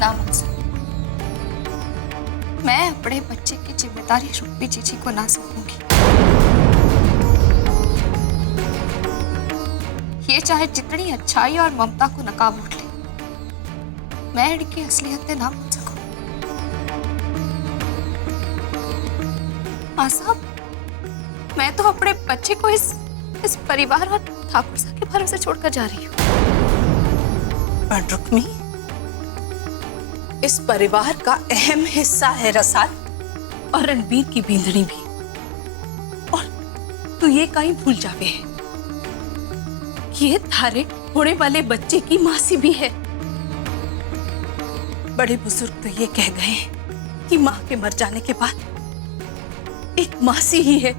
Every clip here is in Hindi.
ना मासा, मैं अपने बच्चे की जिम्मेदारी रुक्मी जीजी को ना सौंपूंगी। ये चाहे जितनी अच्छाई और ममता को नकाब उठ ले, मैं इनकी असलियत ना भूल सकूं। मासा, मैं तो अपने बच्चे को इस परिवार और ठाकुर साहब के भरोसे छोड़कर जा रही हूँ। पर रुक्मी, इस परिवार का अहम हिस्सा है रसाल और रणबीर की बींदनी भी। और तू ये कहीं भूल जावे है, ये थारे होने वाले बच्चे की मासी भी है। बड़े बुजुर्ग तो ये कह गए कि माँ के मर जाने के बाद एक मासी ही है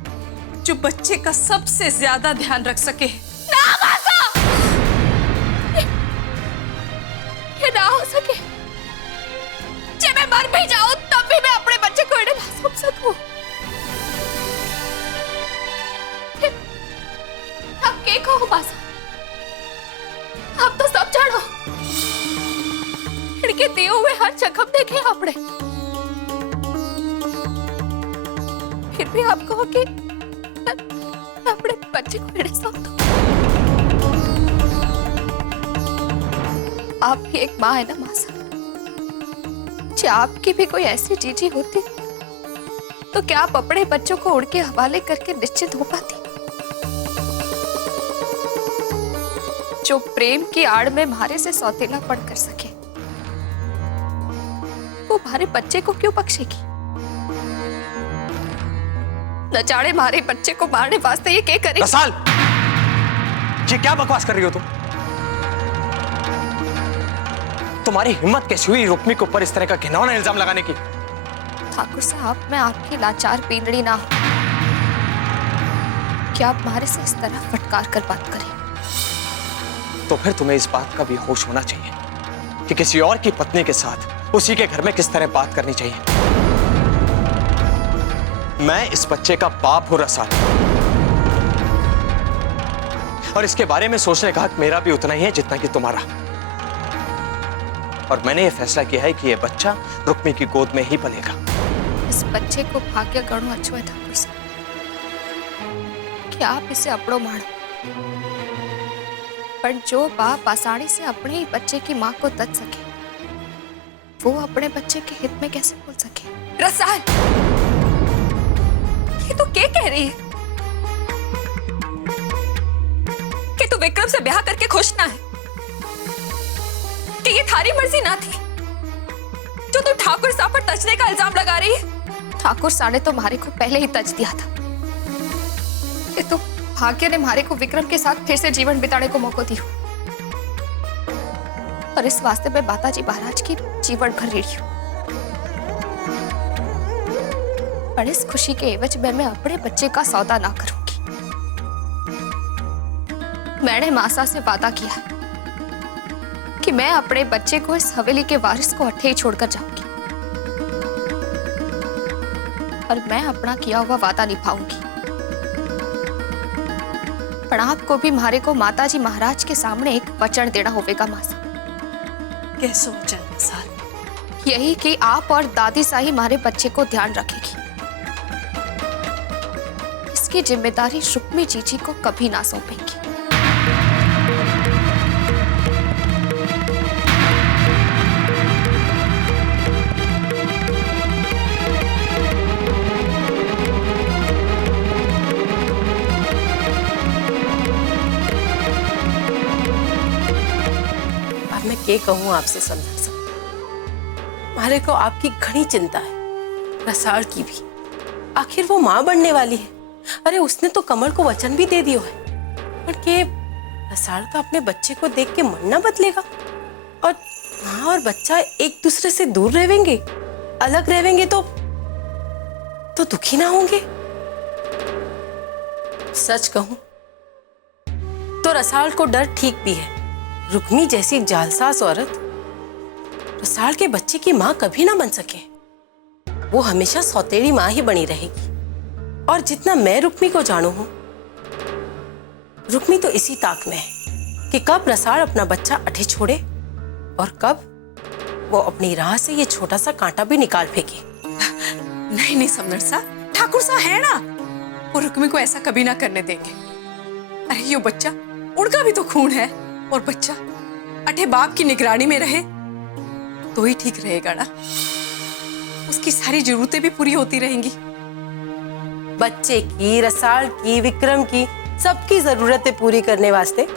जो बच्चे का सबसे ज्यादा ध्यान रख सके। ना मासा, ये ना हो सके। जब मैं मर भी जाऊं तब भी मैं अपने बच्चे को इन्हें ना सौंप सकूं। अब क्या कहो मासा, अब तो सब जानो। इनके दिए हुए हर जख्म देखे आपने, फिर भी आप कहो कि अपने बच्चे को इन्हें सौंप दो। आप भी एक माँ है ना मासा, जो आपकी भी कोई ऐसी जीजी होती तो क्या आप अपने बच्चों को उनके हवाले करके निश्चित हो पाती? जो प्रेम की आड़ में मारे से सौतेला पड़ कर सके, वो हमारे बच्चे को क्यों बख्शेगी? न जाने मारे बच्चे को मारने वास्ते ये क्या करेगी? रसाल, ये क्या बकवास कर रही हो तुम? तुम्हारी हिम्मत कैसी हुई रुक्मी के ऊपर इस तरह का घिनौना इल्जाम लगाने की? ठाकुर साहब, मैं आपकी लाचार पींदड़ी ना हूं क्या आप हमारे से इस तरह फटकार कर बात करें? तो फिर तुम्हें इस बात का भी होश होना चाहिए कि किसी और की पत्नी के साथ उसी के घर में किस तरह बात करनी चाहिए। मैं इस बच्चे का बाप हूं रसाल, और इसके बारे में सोचने का हक मेरा भी उतना ही है जितना कि तुम्हारा। और मैंने यह फैसला किया है कि यह बच्चा रुक्मी की गोद में ही पलेगा। इस बच्चे को भाग्य गणो अच्छो है ठाकुर साहब कि आप इसे अपड़ो मानो, पर जो बाप आसानी से अपने ही बच्चे की मां को तज सके, वो अपने बच्चे के हित में कैसे बोल सके? रसाल, ये तो क्या कह रही है कि तू विक्रम से ब्याह करके खुश ना है, कि ये थारी मर्जी ना थी जो तू ठाकुर साहब पर तजने का इल्जाम लगा रही है? ठाकुर साहब ने तो मारे को पहले ही तज दिया था। ये तो भाग्य ने मारे को विक्रम के साथ फिर से जीवन बिताने को मौका दिया, और इस वास्ते मैं माताजी महाराज की जीवन भर ऋणी हूं। पर इस खुशी के एवज में मैं अपने बच्चे का सौदा ना करूंगी। मैंने मासा से वादा किया है कि मैं अपने बच्चे को इस हवेली के वारिस को अट्ठे ही छोड़कर जाऊंगी, और मैं अपना किया हुआ वादा निभाऊंगी। पर आपको भी मारे को माताजी महाराज के सामने एक वचन देना होगा मासा। कैसो वचन रसाल? यही कि आप और दादी साही हमारे बच्चे को ध्यान रखेगी। इसकी जिम्मेदारी रुक्मी जीजी को कभी ना सौंपेंगी। अब मैं क्या कहूँ आपसे समझा सकता। मारे को आपकी घनी चिंता है, रसाल की भी। आखिर वो माँ बनने वाली है। अरे उसने तो कमल को वचन भी दे दियो है, पर के रसाल का अपने बच्चे को देख के मन ना बदलेगा, और माँ और बच्चा एक दूसरे से दूर रहेंगे, अलग रहेंगे तो दुखी ना होंगे। सच कहूं तो रसाल को डर ठीक भी है। रुक्मी जैसी जालसाज औरत रसाल के बच्चे की माँ कभी ना बन सके। वो हमेशा सौतेली माँ ही बनी रहेगी। और जितना मैं रुक्मी को जानू हूं, रुक्मी तो इसी ताक में है कि कब रसाल अपना बच्चा अठे छोड़े और कब वो अपनी राह से ये छोटा सा कांटा भी निकाल फेंके। नहीं नहीं समदर साहब, ठाकुर साहब है ना, वो रुक्मी को ऐसा कभी ना करने देंगे। अरे ये बच्चा उनका भी तो खून है, और बच्चा अठे बाप की निगरानी में रहे तो ही ठीक रहेगा ना, उसकी सारी जरूरतें भी पूरी होती रहेंगी। बच्चे की, रसाल की, विक्रम की, सबकी जरूरतें पूरी करने वास्ते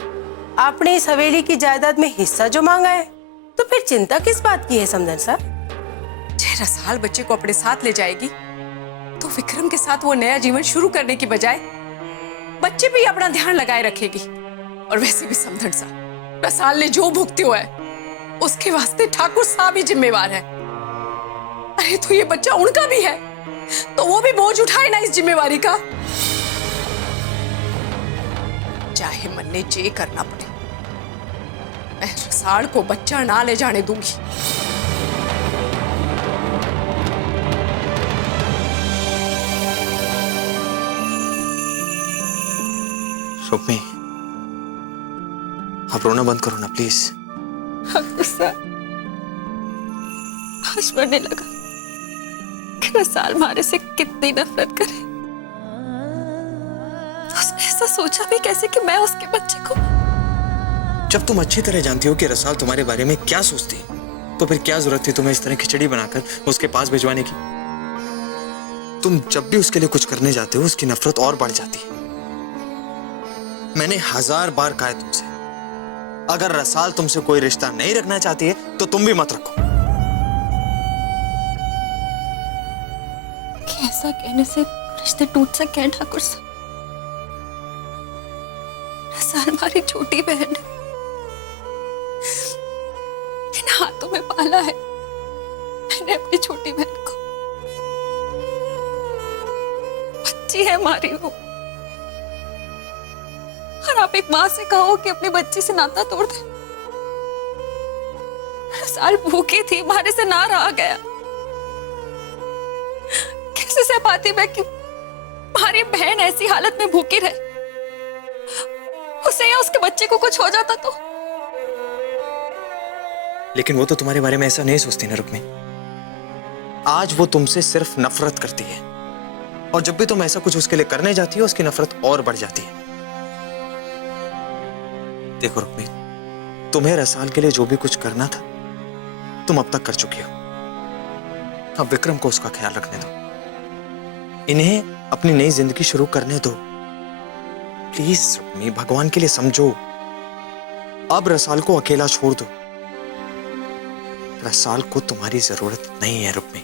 आपने इस हवेली की जायदाद में हिस्सा जो मांगा है, तो फिर चिंता किस बात की है समदन साहब? चाहे रसाल बच्चे को अपने साथ ले जाएगी तो विक्रम के साथ वो नया जीवन शुरू करने की बजाय बच्चे पे ही अपना ध्यान लगाए रखेगी। और वैसे भी समझन साहब, रसाल ने जो भुगते हुआ है उसके वास्ते ठाकुर साहब ही जिम्मेवार है। अरे तो ये बच्चा उनका भी है, तो वो भी बोझ उठाए ना इस जिम्मेवारी का। चाहे मन ने जे करना पड़े, मैं रसाल को बच्चा ना ले जाने दूंगी। रुक्मी, आप रोना बंद करो ना प्लीज। गुस्सा आज बढ़ने लगा कि रसाल मारे से कितनी नफरत करे। उसने ऐसा सोचा भी कैसे कि मैं उसके बच्चे को। जब तुम अच्छी तरह जानती हो कि रसाल तुम्हारे बारे में क्या सोचती है, तो फिर क्या जरूरत थी तुम्हें इस तरह खिचड़ी बनाकर उसके पास भिजवाने की? तुम जब भी उसके लिए कुछ करने जाते हो, उसकी नफरत और बढ़ जाती है। मैंने 1000 बार कहा है तुमसे, अगर रसाल तुमसे कोई रिश्ता नहीं रखना चाहती है तो तुम भी मत रखो। ऐसा कहने से रिश्ते टूट सकते हैं ठाकुर साहब। रसाल हमारी छोटी बहन है, इन हाथों में पाला है मैंने अपनी छोटी बहन को। बच्ची है हमारी वो, और आप एक माँ से कहो कि अपनी बच्ची से नाता तोड़ दे। रसाल भूखी थी, हमारे से ना रहा गया। कैसे सह पाती मैं कि हमारी बहन ऐसी हालत में भूखी रहे, उसे या उसके बच्चे को कुछ हो जाता तो। लेकिन वो तो तुम्हारे बारे में ऐसा नहीं सोचती ना रुक्मी। आज वो तुमसे सिर्फ नफरत करती है, और जब भी तुम ऐसा कुछ उसके लिए करने जाती हो, उसकी नफरत और बढ़ जाती है। देखो रुक्मी, तुम्हें रसाल के लिए जो भी कुछ करना था तुम अब तक कर चुकी हो। अब विक्रम को उसका ख्याल रखने दो, इन्हें अपनी नई जिंदगी शुरू करने दो। प्लीज रुक्मी, भगवान के लिए समझो। अब रसाल को अकेला छोड़ दो। रसाल को तुम्हारी जरूरत नहीं है Rukmi.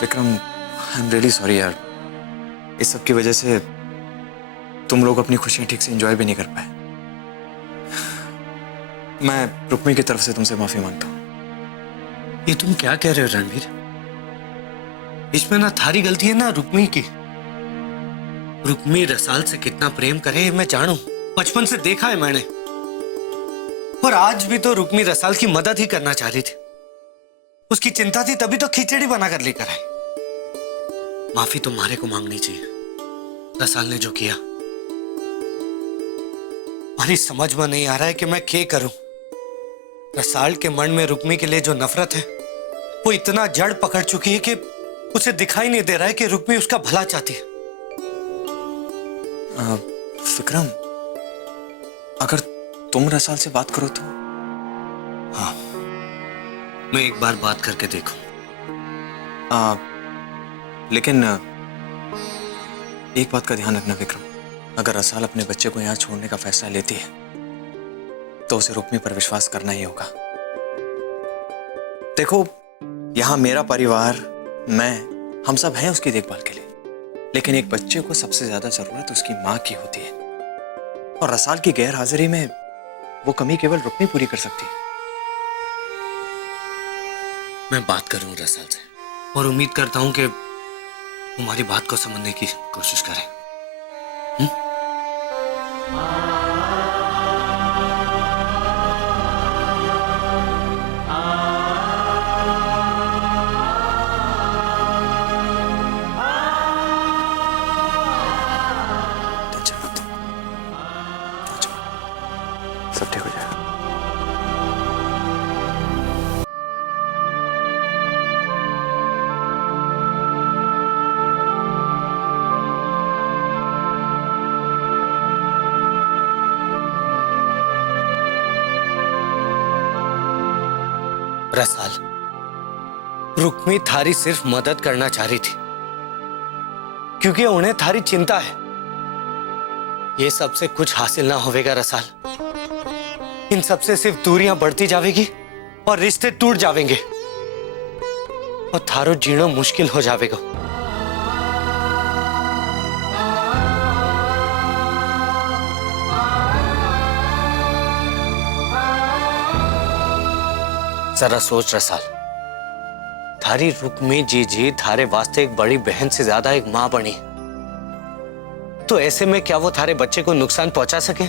Vikram, I am really sorry यार, इस सब की वजह से तुम लोग अपनी खुशियां ठीक से एंजॉय भी नहीं कर पाए। मैं रुक्मी की तरफ से तुमसे माफी मांगता हूं। ये तुम क्या कह रहे हो रणवीर? इसमें ना थारी गलती है ना रुक्मी की। रुक्मी रसाल से कितना प्रेम करे मैं जानू, बचपन से देखा है मैंने। और आज भी तो रुक्मी रसाल की मदद ही करना चाह रही थी, उसकी चिंता थी, तभी तो खिचड़ी बनाकर लेकर आई। माफी तुम्हारे को मांगनी चाहिए रसाल ने जो किया। और इस समझ में नहीं आ रहा है कि मैं क्या करूं। रसाल के मन में रुक्मी के लिए जो नफरत है वो इतना जड़ पकड़ चुकी है कि उसे दिखाई नहीं दे रहा है कि रुक्मी उसका भला चाहती है। विक्रम, अगर तुम रसाल से बात करो तो। हाँ, मैं एक बार बात करके देखूं। लेकिन एक बात का ध्यान रखना विक्रम, अगर रसाल अपने बच्चे को यहाँ छोड़ने का फैसला लेती है तो उसे रुक्मी पर विश्वास करना ही होगा। देखो, यहाँ मेरा परिवार, मैं, हम सब हैं उसकी देखभाल के लिए, लेकिन एक बच्चे को सबसे ज्यादा जरूरत उसकी माँ की होती है, और रसाल की गैर हाजिरी में वो कमी केवल रुक्मी पूरी कर सकती है। मैं बात करूं रसाल से, और उम्मीद करता हूं कि हमारी बात को समझने की कोशिश करें। सब ठीक हो जाएगा। रसाल, रुक्मी थारी सिर्फ मदद करना चाह रही थी, क्योंकि उन्हें थारी चिंता है। ये सबसे कुछ हासिल ना होवेगा रसाल। इन सबसे सिर्फ दूरियां बढ़ती जावेगी और रिश्ते टूट जावेंगे और थारो जीना मुश्किल हो जावेगा। जरा सोच रसाल, थारी रुक्मी जी थारे वास्ते एक बड़ी बहन से ज्यादा एक मां बनी, तो ऐसे में क्या वो थारे बच्चे को नुकसान पहुंचा सके?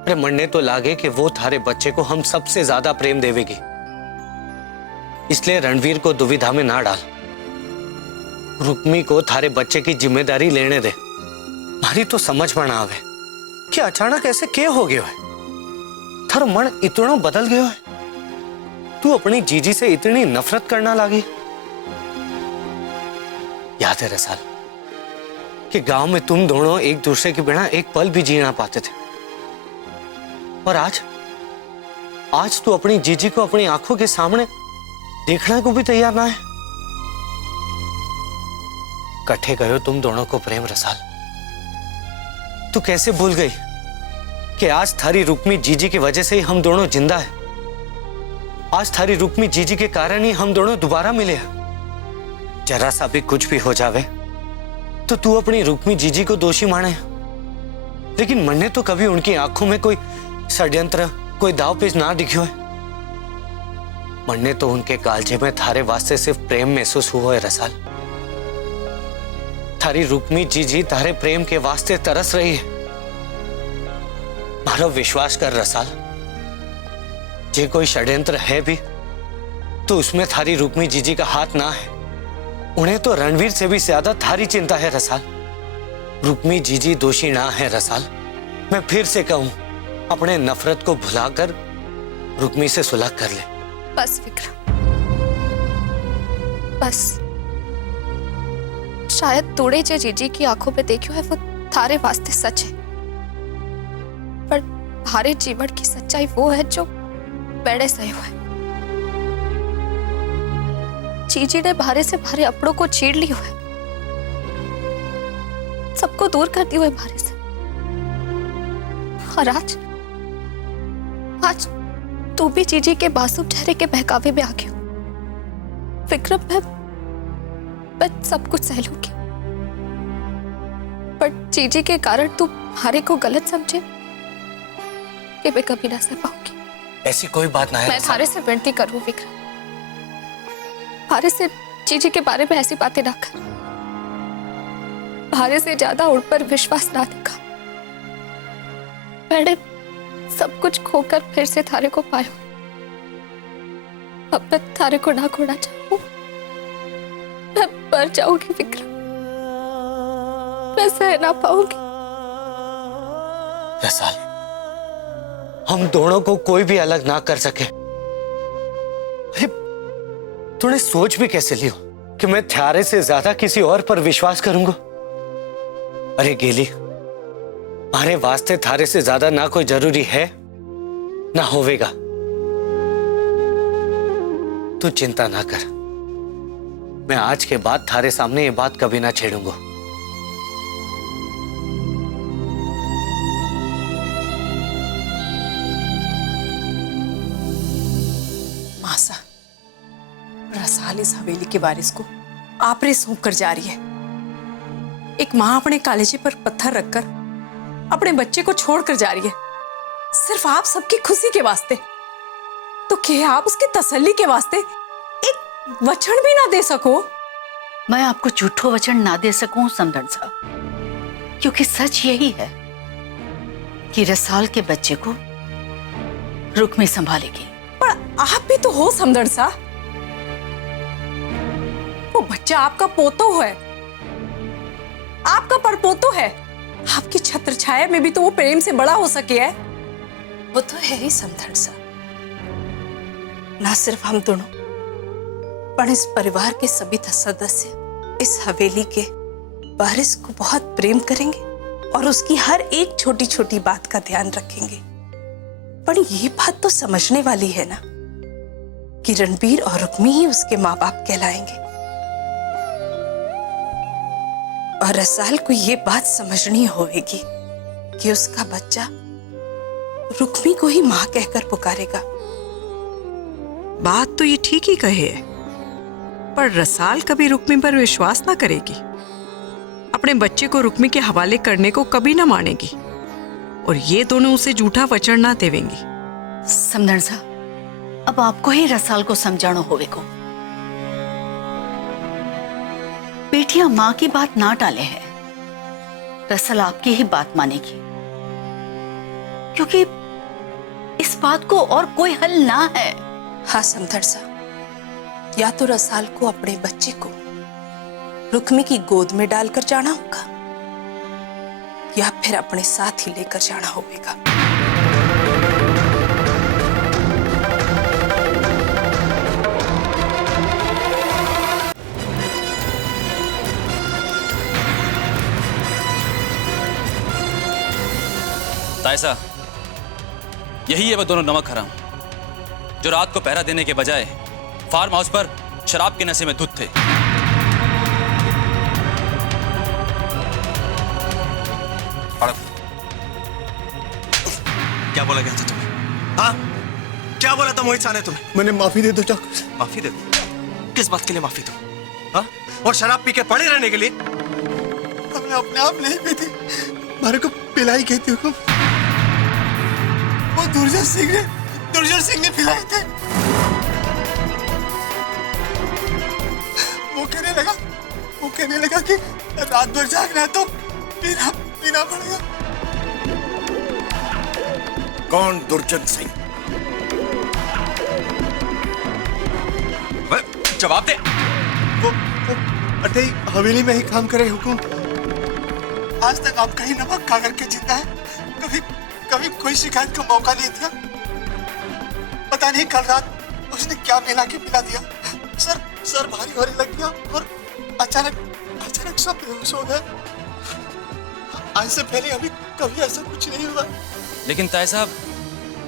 अरे मरने तो लागे कि वो थारे बच्चे को हम सबसे ज्यादा प्रेम देवेगी, इसलिए रणवीर को दुविधा में ना डाल। रुक्मी को थारे बच्चे की जिम्मेदारी लेने दे। मारी तो समझ में ना आवे कि अचानक ऐसे क्या हो गया है। थारो मन इतना बदल गया है, तू अपनी जीजी से इतनी नफरत करना लगी। याद है रसाल कि गांव में तुम दोनों एक दूसरे के बिना एक पल भी जी ना पाते थे, और आज तू अपनी जीजी को अपनी आंखों के सामने देखने को भी तैयार ना है। कट्ठे गए तुम दोनों को प्रेम रसाल। तू कैसे भूल गई कि आज थारी रुक्मी जीजी की वजह से ही हम दोनों जिंदा है। आज थारी रुक्मी जीजी के कारण ही हम दोनों दोबारा मिले हैं। जरा सा भी कुछ भी हो जावे तो तू अपनी रुक्मी जीजी को दोषी माने, लेकिन मैंने तो कभी उनकी आंखों में कोई षड्यंत्र, कोई दावपेच ना दिखियो है। मैंने तो उनके कालजे में थारे वास्ते सिर्फ प्रेम महसूस हुआ है रसाल। थारी रुक्मी जीजी थारे प्रेम के वास्ते तरस रही है। मारो विश्वास कर रसाल, जे कोई षड्यंत्र है भी तो उसमें थारी रुक्मी जीजी का हाथ ना है। उन्हें तो रणवीर से भी ज्यादा थारी चिंता है रसाल। रुक्मी जीजी दोषी ना है रसाल। मैं फिर से कहूं, अपने नफरत को भुलाकर रुक्मी से सुलह कर ले। बस विक्रम, बस। शायद तोड़े जे जीजी की आंखों पे देखियो है वो थारे वास्ते सच है, पर भारे जीवन की सच्चाई वो है जो बेड़े सहे हुए। जीजी ने भारे से भारे अपनों को छीड़ ली हुए, सबको दूर कर दी हुए भारे से। और आज तू भी जीजी के मासूम चेहरे के बहकावे में आ गया। विक्रम, मैं सब कुछ सह लूंगी, पर जीजी के कारण तू भारे को गलत समझे कि मैं कभी ना सह पाऊंगी। ऐसी कोई बात ना है। मैं थारे से विनती करूं विक्रम, भारे से जीजी के बारे में ऐसी बातें ना कर। भारे से ज्यादा उन पर विश्वास ना दिखा। मैंने सब कुछ खोकर फिर से थारे को पाया। अब मैं थारे को ना खोना चाहूं। मैं मर जाऊंगी विक्रम, मैं सह ना पाऊंगी। रसाल, हम दोनों को कोई भी अलग ना कर सके। अरे तूने सोच भी कैसे लियो कि मैं थारे से ज्यादा किसी और पर विश्वास करूंगा? अरे गेली, हमारे वास्ते थारे से ज्यादा ना कोई जरूरी है ना होवेगा। तू चिंता ना कर, मैं आज के बाद थारे सामने ये बात कभी ना छेड़ूंगा। मासा, रसाल इस हवेली के वारिस को आपरे सौंप कर जा रही है। एक मां अपने कालेजे पर पत्थर रखकर अपने बच्चे को छोड़कर जा रही है, सिर्फ आप सबकी खुशी के वास्ते। तो क्या आप उसकी तसल्ली के वास्ते एक वचन भी ना दे सको? मैं आपको झूठो वचन ना दे सकूं समधन साहब, क्योंकि सच यही है कि रसाल के बच्चे को रुक्मी संभालेगी। पर आप भी तो हो समधन सा, वो बच्चा आपका पोतो है, आपका परपोतो है। आपकी छत्र छाया में भी तो वो प्रेम से बड़ा हो सके है। वो तो है ही समधन सा। ना सिर्फ हम दोनों, पर इस परिवार के सभी सदस्य इस हवेली के वारिस को बहुत प्रेम करेंगे और उसकी हर एक छोटी छोटी बात का ध्यान रखेंगे। पर ये बात तो समझने वाली है ना कि रणबीर और रुक्मी ही उसके माँ बाप कहलाएंगे। और रसाल को ये बात समझनी होगी कि उसका बच्चा रुक्मी को ही माँ कहकर पुकारेगा। बात तो ये ठीक ही कहे है, पर रसाल कभी रुक्मी पर विश्वास ना करेगी, अपने बच्चे को रुक्मी के हवाले करने को कभी ना मानेगी, और ये दोनों उसे झूठा वचन ना देवेंगी। समधन सा, अब आपको ही रसाल को समझाना होवेगो। बेटियां माँ की बात ना टाले है, रसाल आपकी ही बात मानेगी, क्योंकि इस बात को और कोई हल ना है। हाँ समधन सा, या तो रसाल को अपने बच्चे को रुक्मी की गोद में डालकर जाना होगा या फिर अपने साथ ही लेकर जाना होगा। तायसा, यही है वो दोनों नमक हराम जो रात को पहरा देने के बजाय फार्म हाउस पर शराब के नशे में धुत थे। क्या बोला गया था तुम्हें? हाँ, क्या बोला था मोहित सा ने तुम्हें? मैंने माफी दे दो चाक। माफी दे दो? किस बात के लिए माफी दो? हाँ? और शराब पी के पड़े रहने के लिए? हमने अपने आप नहीं पी थी, हमारे को पिलाई गई थी हुकुम। वो दुर्जन सिंह ने पिलाए थे। वो कहने लगा कि रात भर जागना है तो पीना पड़ेगा। कौन दुर्जन सिंह? जवाब दे। वो अटे हवेली में ही काम करे हुकुम। आज तक आप कहीं नमक खा करके जिंदा है, कभी कोई शिकायत का मौका नहीं दिया। पता नहीं कल रात उसने क्या मिला के पिला दिया। सर भारी लग गया और अचानक सब बेहोश हो गए। आज से पहले अभी कभी ऐसा कुछ नहीं हुआ। लेकिन ताई साहब,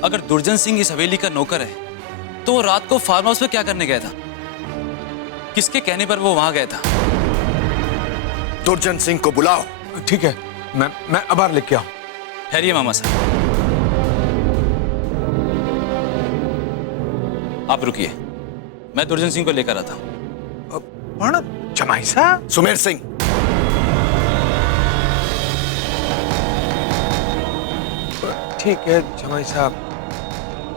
अगर दुर्जन सिंह इस हवेली का नौकर है तो वो रात को फार्म हाउस पे क्या करने गया था? किसके कहने पर वो वहां गया था? दुर्जन सिंह को बुलाओ। ठीक है, मैं अबार लेके आऊं। ठहरिए मामा साहब, आप रुकिए, मैं दुर्जन सिंह को लेकर आता हूं। जमाई साहब। सुमेर सिंह, ठीक है जमाई साहब,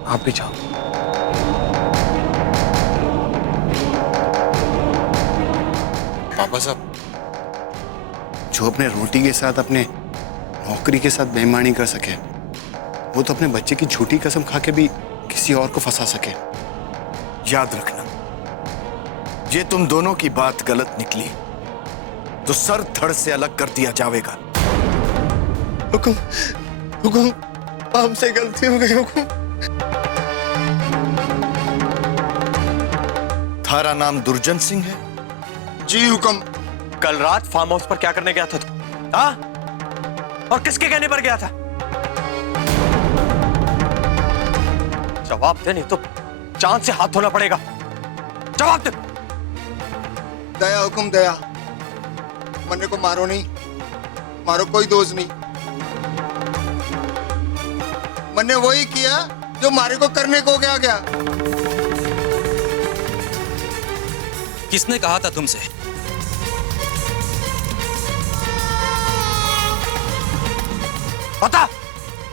आप भी जाओ। पापा साहब, जो अपने रोटी के साथ अपने नौकरी के साथ बेईमानी कर सके, वो तो अपने बच्चे की झूठी कसम खा के भी किसी और को फंसा सके। याद रखना, ये तुम दोनों की बात गलत निकली तो सर धड़ से अलग कर दिया जाएगा। हुकुम, हमसे गलती हो गई हुकुम। थारा नाम दुर्जन सिंह है? जी हुकुम। कल रात फार्म हाउस पर क्या करने गया था तू? हाँ? और किसके कहने पर गया था? जवाब दे, नहीं तो चांद से हाथ धोना पड़ेगा। जवाब दे। दया हुकुम, दया। मन्ने को मारो नहीं, मारो कोई दोष नहीं। मैंने वही किया जो मारे को करने को गया। किसने कहा था तुमसे? बता,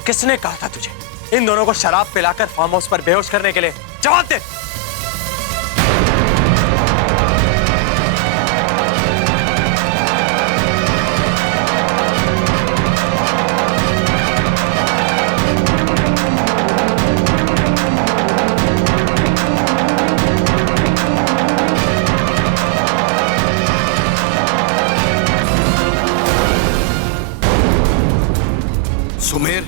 किसने कहा था तुझे इन दोनों को शराब पिलाकर फार्म हाउस पर बेहोश करने के लिए? जवाब दे। सुमेर,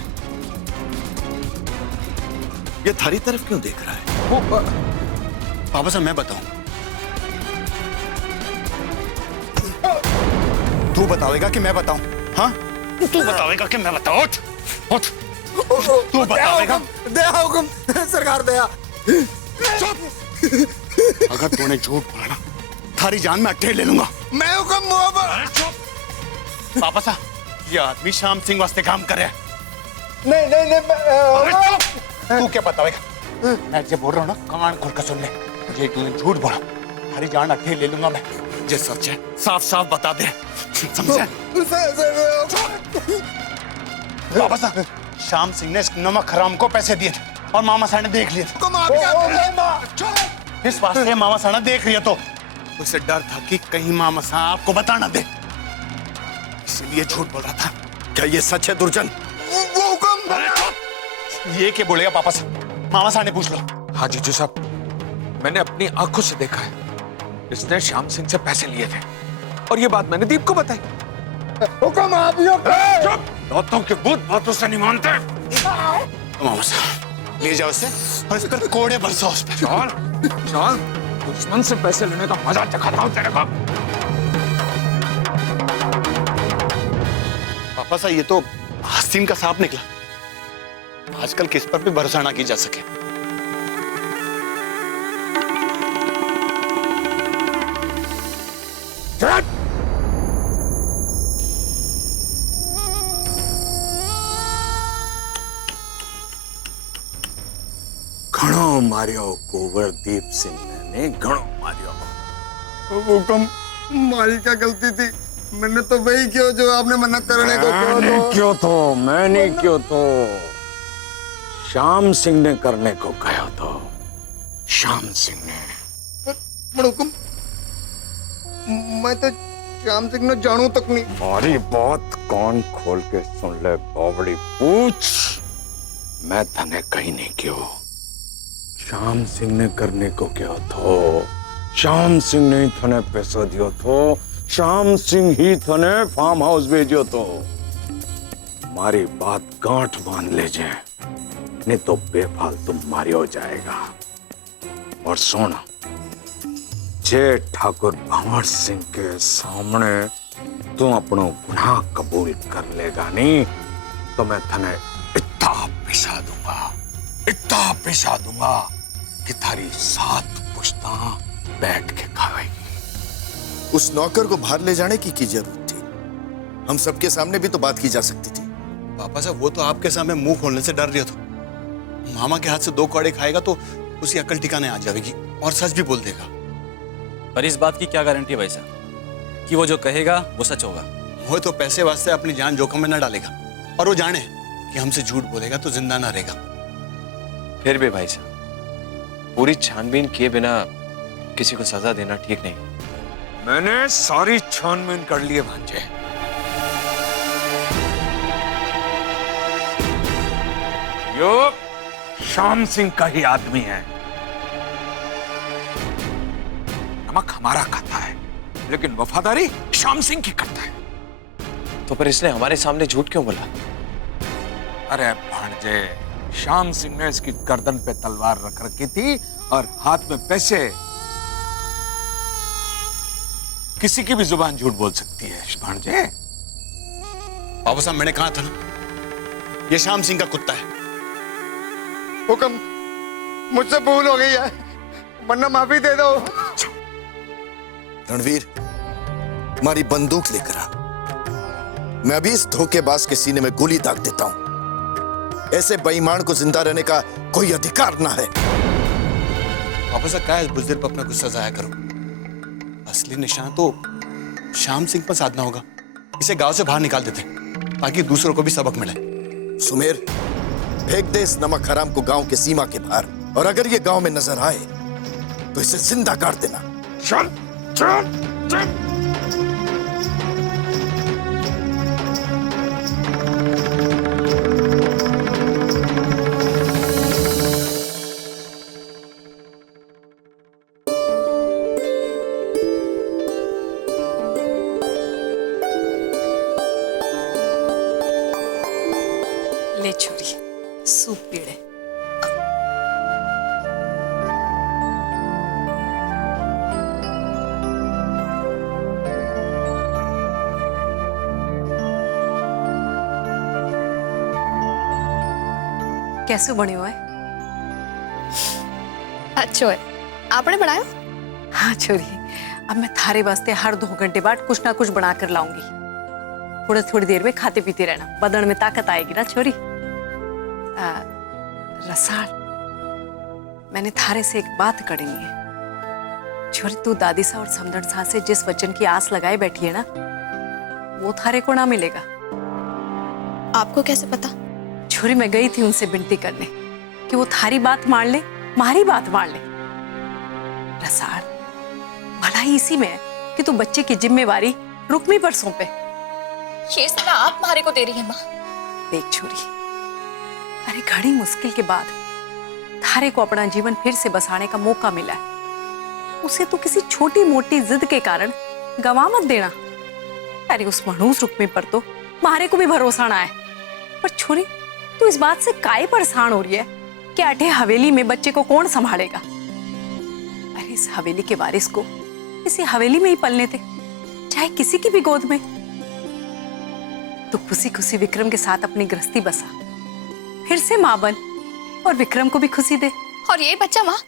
ये थारी तरफ क्यों देख रहा है? वो पापा साहब मैं बताऊं? तू बतावेगा कि मैं बताऊं? हाँ, तू बतावेगा कि मैं बताऊं? उठ, उठ, तू बतावेगा? दया हुकुम सरकार, दया। अगर तूने झूठ बोला ना, थारी जान में अट्ठे ले लूंगा। मैं हुकुम मोहब्बत। अरे चुप। पापा साहब, ये आदमी श्याम सिंह वास्ते काम कर रहा है। नहीं नहीं नहीं अरे चुप। तू क्या बतावेगा? मैं जे बोल रहा हूँ ना, कान खोल कर सुन ले। ये तूने झूठ बोला, थारी जान अट्ठे ले लूंगा मैं। जे सच है साफ साफ बता दे, समझे? पापा साहब, श्याम सिंह ने इस नमक हराम को पैसे दिए थे और मामा साहब ने देख लिए थे। इस वास्ते मामा साहब ने देख लिया तो उसे डर था कि कहीं मामा साहब आपको बता ना दे, इसलिए झूठ बोल रहा था। क्या ये सच है दुर्जन? वो हुकुम। ये क्या बोलेगा पापा साहब? मामा साहब ने पूछ लो। हाँ जीजू साहब, मैंने अपनी आंखों से देखा है, इसने श्याम सिंह से पैसे लिए थे और ये बात मैंने दीप को बताई। हुकुम आप बातों के भूत बातों से नहीं मानते। मामा साहब ले जाओ इसे और इस पर कोड़े बरसाओ उस पर। चल चल, दुश्मन से पैसे लेने का मजा चखाता हूं तेरे को। पापा साहब, ये तो आस्तीन का सांप निकला। आजकल किस पर भी भरोसा ना की जा सके। घणो मारियो कुंवरदीप सिंह ने घणो मारियो। हुकुम मारी क्या गलती थी? मैंने तो वही किया जो आपने मना करने को कहा। मैंने क्यों तो श्याम सिंह ने करने को कहा तो श्याम सिंह ने। हुकुम मैं तो श्याम सिंह ने जानू तक नहीं। हमारी बात कान खोल के सुन ले बावड़ी पूछ, मैं तने कहीं नहीं क्यों। श्याम सिंह ने करने को क्या थो? श्याम सिंह ने थने पैसा दियो थो, श्याम सिंह ही थने फार्म हाउस भेजो तो। हमारी बात गांठ बांध ले जाए, नहीं तो बेफालतू मारी हो जाएगा। और सुन, जे ठाकुर भंवर सिंह के सामने तू अपनो गुनाह कबूल कर लेगा नहीं तो मैं थने इतना पिसा दूंगा कि थारी 7 पुश्ता बैठ के खाएगी। उस नौकर को बाहर ले जाने की जरूरत थी? हम सबके सामने भी तो बात की जा सकती थी। पापा साहब, वो तो आपके सामने मुंह खोलने से डर रही था। मामा के हाथ से 2 कौड़े खाएगा तो उसी अकल ठिकाने आ जाएगी और सच भी बोल देगा। पर इस बात की क्या गारंटी है भाई साहब कि वो जो कहेगा वो सच होगा? वो तो पैसे वास्ते अपनी जान जोखिम में न डालेगा, और वो जाने कि हमसे झूठ बोलेगा तो जिंदा ना रहेगा। फिर भी भाई साहब, पूरी छानबीन किए बिना किसी को सजा देना ठीक नहीं। मैंने सारी छानबीन कर लिए भांजे। यो श्याम सिंह का ही आदमी है। नमक हमारा खाता है लेकिन वफादारी श्याम सिंह की करता है। तो पर इसने हमारे सामने झूठ क्यों बोला? अरे भांजे, श्याम सिंह ने इसकी गर्दन पे तलवार रख रखी थी और हाथ में पैसे। किसी की भी जुबान झूठ बोल सकती है भांजे। बाबू साहब, मैंने कहा था ना, ये श्याम सिंह का कुत्ता है। हुक्म, मुझसे भूल हो गई है, वरना माफी दे दो। रणवीर, तुम्हारी बंदूक लेकर आ। मैं अभी इस धोखेबाज के सीने में गोली दाग देता हूं। ऐसे बेईमान को जिंदा रहने का कोई अधिकार ना है। बाबू साहब, क्या है, बुज़दिल पर अपना गुस्सा जाया करो। असली निशान तो श्याम सिंह पर साधना होगा। इसे गांव से बाहर निकाल देते ताकि दूसरों को भी सबक मिले। सुमेर, फेंक दे इस नमक हराम को गांव के सीमा के बाहर, और अगर ये गांव में नजर आए तो इसे जिंदा काट देना। चल चल चल। ले छोरी, सूप पीड़े। कैसे बने हुए? अच्छो है आपने बनाया? हाँ छोरी, अब मैं थारे वास्ते हर 2 घंटे बाद कुछ ना कुछ बना कर लाऊंगी। थोड़ी देर में खाते पीते रहना, बदन में ताकत आएगी ना छोरी। रसाल, मैंने थारे से एक बात करनी है। छोरी, तू दादी सा और समदन सा से जिस वचन की आस लगाए बैठी है ना, वो थारे को ना मिलेगा। आपको कैसे पता? छोरी, मैं गई थी उनसे विनती करने कि वो थारी बात मान ले, हमारी बात मान ले। रसाल, भलाई इसी में है कि तू बच्चे की जिम्मेवारी रुक्मी पर सौंपे। ये सलाह आप मारे को दे रही है माँ। देख छोरी, अरे घड़ी मुश्किल के बाद थारे को अपना जीवन फिर से बसाने का मौका मिला है। उसे तो किसी छोटी मोटी जिद के कारण गवा मत देना। अरे उस मनहूस रुक्मी पर तो मारे को भी भरोसा ना है। पर छोरी, तू इस बात से काहे परेशान हो रही है कि अठे हवेली में बच्चे को कौन संभालेगा? अरे इस हवेली के वारिस को इसी हवेली में ही पलने थे, चाहे किसी की भी गोद में। तो खुशी खुशी विक्रम के साथ अपनी गृहस्थी बसा, फिर से मां बन और विक्रम को भी खुशी दे। और ये बच्चा माँ,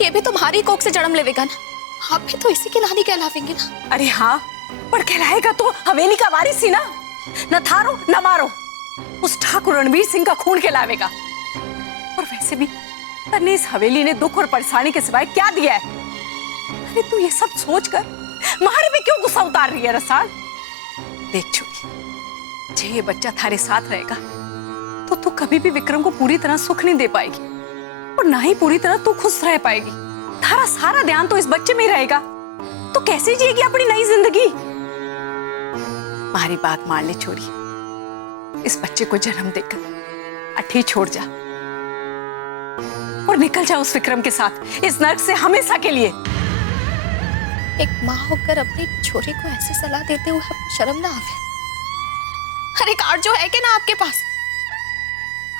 ये भी तुम्हारी कोख से जन्म लेवेगा ना? आप भी तो इसी की नानी कहलावेंगे ना? अरे हाँ, पर कहलाएगा तो हवेली का वारिस ही ना। न थारो न मारो, उस ठाकुर रणवीर सिंह का खून कहलावेगा। और वैसे भी तन्ने इस हवेली ने दुख और परेशानी के सिवाय क्या दिया है? अरे तू ये सब सोचकर मारे पे क्यों गुस्सा उतार रही है रसाल? देख छोरी, जे ये बच्चा थारे साथ रहेगा तो तू कभी भी विक्रम को पूरी तरह सुख नहीं दे पाएगी और ना ही पूरी तरह तू खुश रह पाएगी। थारा सारा ध्यान तो इस बच्चे में ही रहेगा। तो कैसे जिएगी अपनी नई जिंदगी? हमारी बात मान ले छोरी, इस बच्चे को जन्म देकर अठी छोड़ जा और निकल जा उस विक्रम के साथ इस नर्क से हमेशा के लिए। एक माँ होकर अपनी छोरी को ऐसी सलाह देते हुए शर्म ना आवे? अरे कार्ड जो है कि ना आपके पास,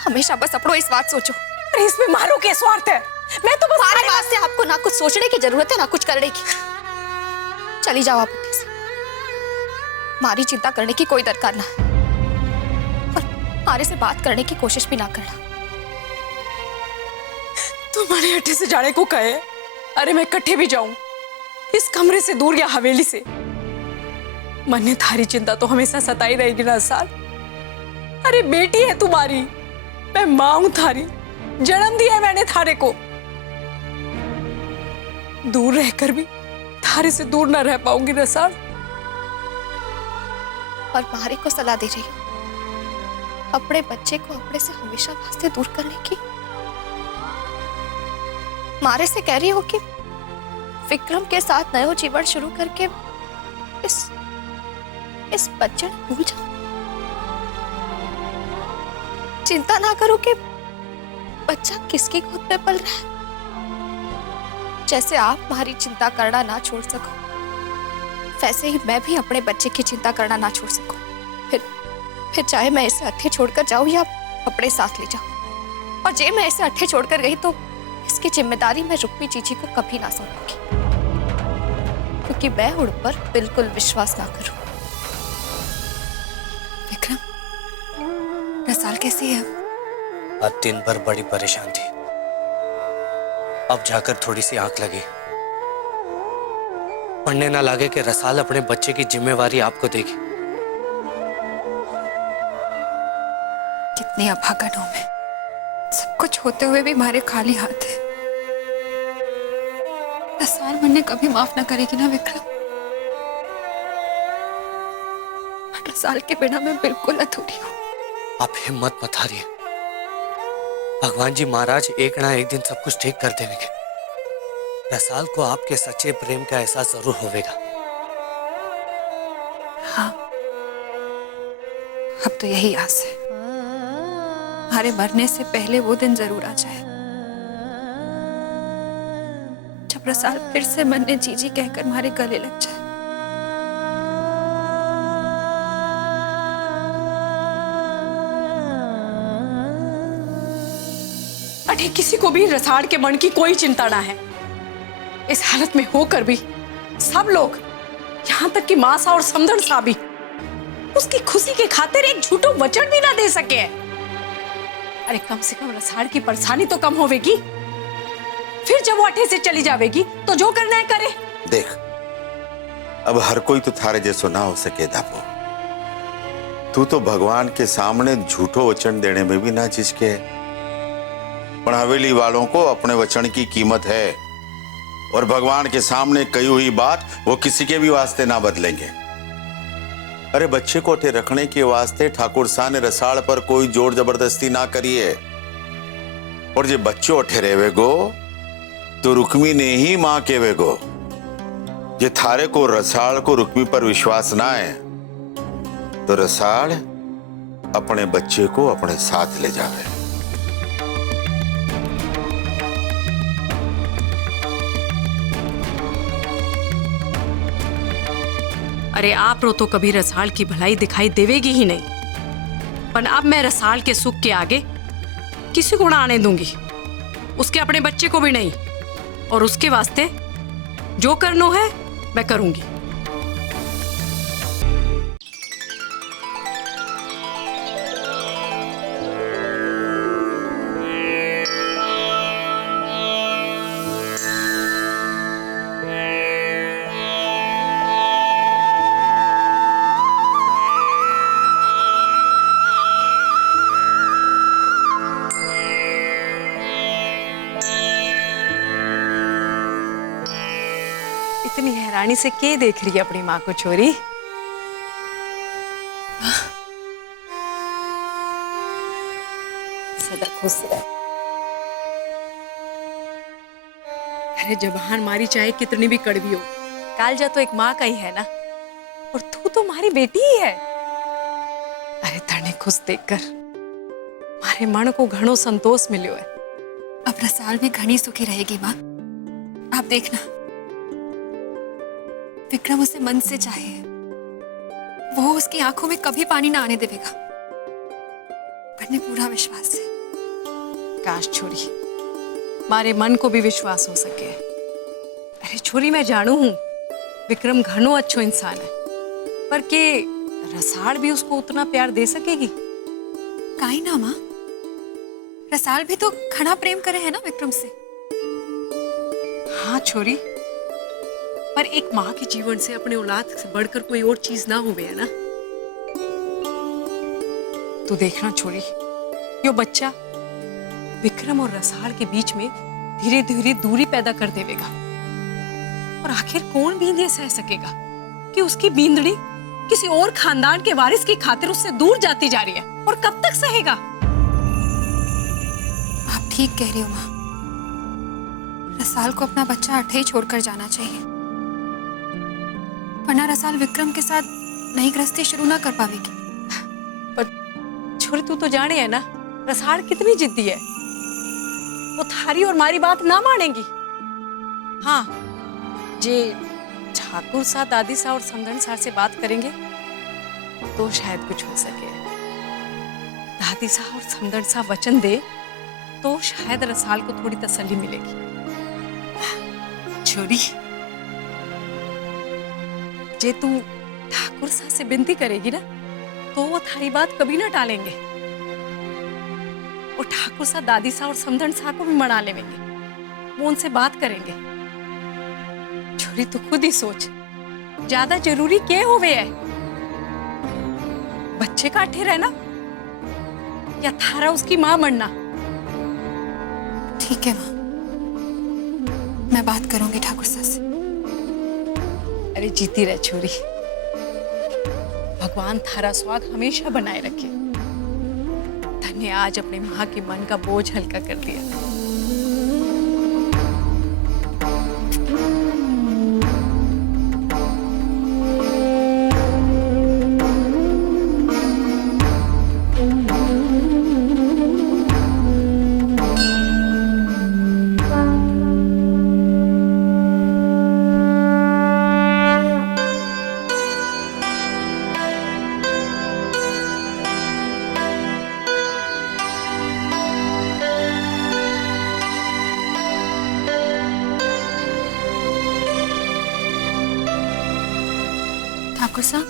हमेशा बस अपनों इस बात सोचो। अरे इसमें मारो क्या स्वार्थ है? मैं तो बस हमारे वास्ते आपको ना कुछ सोचने की जरूरत है ना कुछ करने की। चली जाओ आप उठे से, हमारी चिंता करने की कोई दरकार ना है और हमारे से बात करने की कोशिश भी ना करना। तुम्हारे अड्डे से जाने को कहे, अरे मैं इकट्ठे भी जाऊं इस कमरे से दूर या हवेली से। मन ने थारी चिंता तो हमेशा सताई रहेगी ना साल। अरे बेटी है तुम्हारी, मैं मां हूं थारी, जन्म दिया है मैंने थारे को। दूर रहकर भी थारे से दूर ना रह पाऊंगी रसाल। और मारे को सलाह दे रही हो अपने बच्चे को अपने से हमेशा वास्ते दूर करने की? मारे से कह रही हो कि विक्रम के साथ नया जीवन शुरू करके इस बच्चे ने भूल जाओ। चिंता ना करो कि बच्चा किसकी गोद में पल रहा है। जैसे आप हमारी चिंता करना ना छोड़ सको, वैसे ही मैं भी अपने बच्चे की चिंता करना ना छोड़ सकूं। फिर चाहे मैं इसे अट्ठे छोड़कर जाऊं या अपने साथ ले जाऊं, और जे मैं इसे अट्ठे छोड़कर गई तो इसकी जिम्मेदारी मैं रुक्मी चीची को कभी ना सौंपूंगी, क्योंकि मैं उन पर बिल्कुल विश्वास ना करूं। विक्रम, रसाल कैसी है? आज दिन भर बड़ी परेशान थी, अब जाकर थोड़ी सी आंख लगी। पढ़ने ना लगे कि रसाल अपने बच्चे की जिम्मेवारी आपको देगी। कितनी अभागन हूं मैं, सब कुछ होते हुए भी हमारे खाली हाथ है। रसाल मुझे कभी माफ ना करेगी ना विक्रम? रसाल के बिना मैं बिल्कुल अधूरी हूँ। आप हिम्मत मत हारिए, भगवान जी महाराज एक ना एक दिन सब कुछ ठीक कर देंगे। रसाल को आपके सच्चे प्रेम का एहसास जरूर होगा। हाँ, अब तो यही आस है, हमारे मरने से पहले वो दिन जरूर आ जाए जब रसाल फिर से मन ने जीजी कहकर हमारे गले लग जाए। अरे किसी को भी रसाल के मन की कोई चिंता ना है। इस हालत में होकर भी सब लोग, यहाँ तक कि मासा और समदन सा भी उसकी खुशी के खातिर एक झूठो वचन भी ना दे सके। अरे कम से कम रसाल की परेशानी तो कम होवेगी। फिर जब वो अठे से चली जावेगी तो जो करना है करे। देख, अब हर कोई तो थारे जैसो ना हो सके दापो। तू तो भगवान के सामने झूठो वचन देने में भी ना झिझके। पर हवेली वालों को अपने वचन की कीमत है और भगवान के सामने कही हुई बात वो किसी के भी वास्ते ना बदलेंगे। अरे बच्चे को अठे रखने के वास्ते ठाकुर साहब ने रसाल पर कोई जोर जबरदस्ती ना करिए। और जे बच्चों अठे रहेगो तो रुक्मी ने ही मां केवेगो। जे थारे को रसाल को रुक्मी पर विश्वास ना है तो रसाल अपने बच्चे को अपने साथ ले जावे। अरे आप रो तो कभी रसाल की भलाई दिखाई देवेगी ही नहीं, पर अब मैं रसाल के सुख के आगे किसी को ना आने दूंगी, उसके अपने बच्चे को भी नहीं। और उसके वास्ते जो करना है मैं करूंगी। इतनी हैरानी से के देख रही है अपनी माँ को छोरी? सदा खुश रह। अरे जबान मारी चाहे कितनी भी कड़वी हो, कालजा तो एक माँ का ही है ना। और तू तो हमारी बेटी ही है। अरे तने खुश देखकर मारे मन को घणो संतोष मिलो है। अब रसाल भी घनी सुखी रहेगी माँ। आप देखना, विक्रम उसे मन से चाहे, वो उसकी आंखों में कभी पानी ना आने देवेगा। मुझे पूरा विश्वास है। काश छोरी मारे मन को भी विश्वास हो सके। अरे छोरी मैं जानू हूं विक्रम घणो अच्छो इंसान है, पर के रसाल भी उसको उतना प्यार दे सकेगी? काई ना माँ, रसाल भी तो घना प्रेम करे है ना विक्रम से। हाँ छोरी, पर एक माँ के जीवन से अपने औलाद से बढ़कर कोई और चीज ना हुए है ना। तो देखना छोरी, यो बच्चा विक्रम और रसाल के बीच में धीरे धीरे दूरी पैदा कर देवेगा। और आखिर कौन भी ये सह सकेगा कि उसकी बींदड़ी किसी और खानदान के वारिस की खातिर उससे दूर जाती जा रही है? और कब तक सहेगा? आप ठीक कह रही हो माँ। रसाल को अपना बच्चा अठे ही छोड़कर जाना चाहिए, वरना रसाल विक्रम के साथ नई गृहस्थी शुरू ना कर पाएगी। पर छोरी तू तो जाने है ना रसाल कितनी जिद्दी है। वो थारी और मारी बात ना मानेगी। हाँ, जे ठाकुर सा, दादी सा और समधन सा से बात करेंगे तो शायद कुछ हो सके। दादी सा और समधन सा वचन दे तो शायद रसाल को थोड़ी तसल्ली मिलेगी। छोरी, जे तू ठाकुर सा से विनती करेगी ना तो वो थारी बात कभी ना टालेंगे। और ठाकुर सा, दादी सा और समधन सा को भी मना लेंगे। वो उनसे बात करेंगे। छोरी तो खुद ही सोच, ज्यादा जरूरी क्या होवे है? बच्चे का अठे रहना या थारा उसकी मां बनना? ठीक है माँ, मैं बात करूंगी ठाकुर सा से। अरे जीती रह छोरी, भगवान थारा स्वाग हमेशा बनाए रखे। धन्य आज अपने माँ के मन का बोझ हल्का कर दिया। ठाकुर साहब,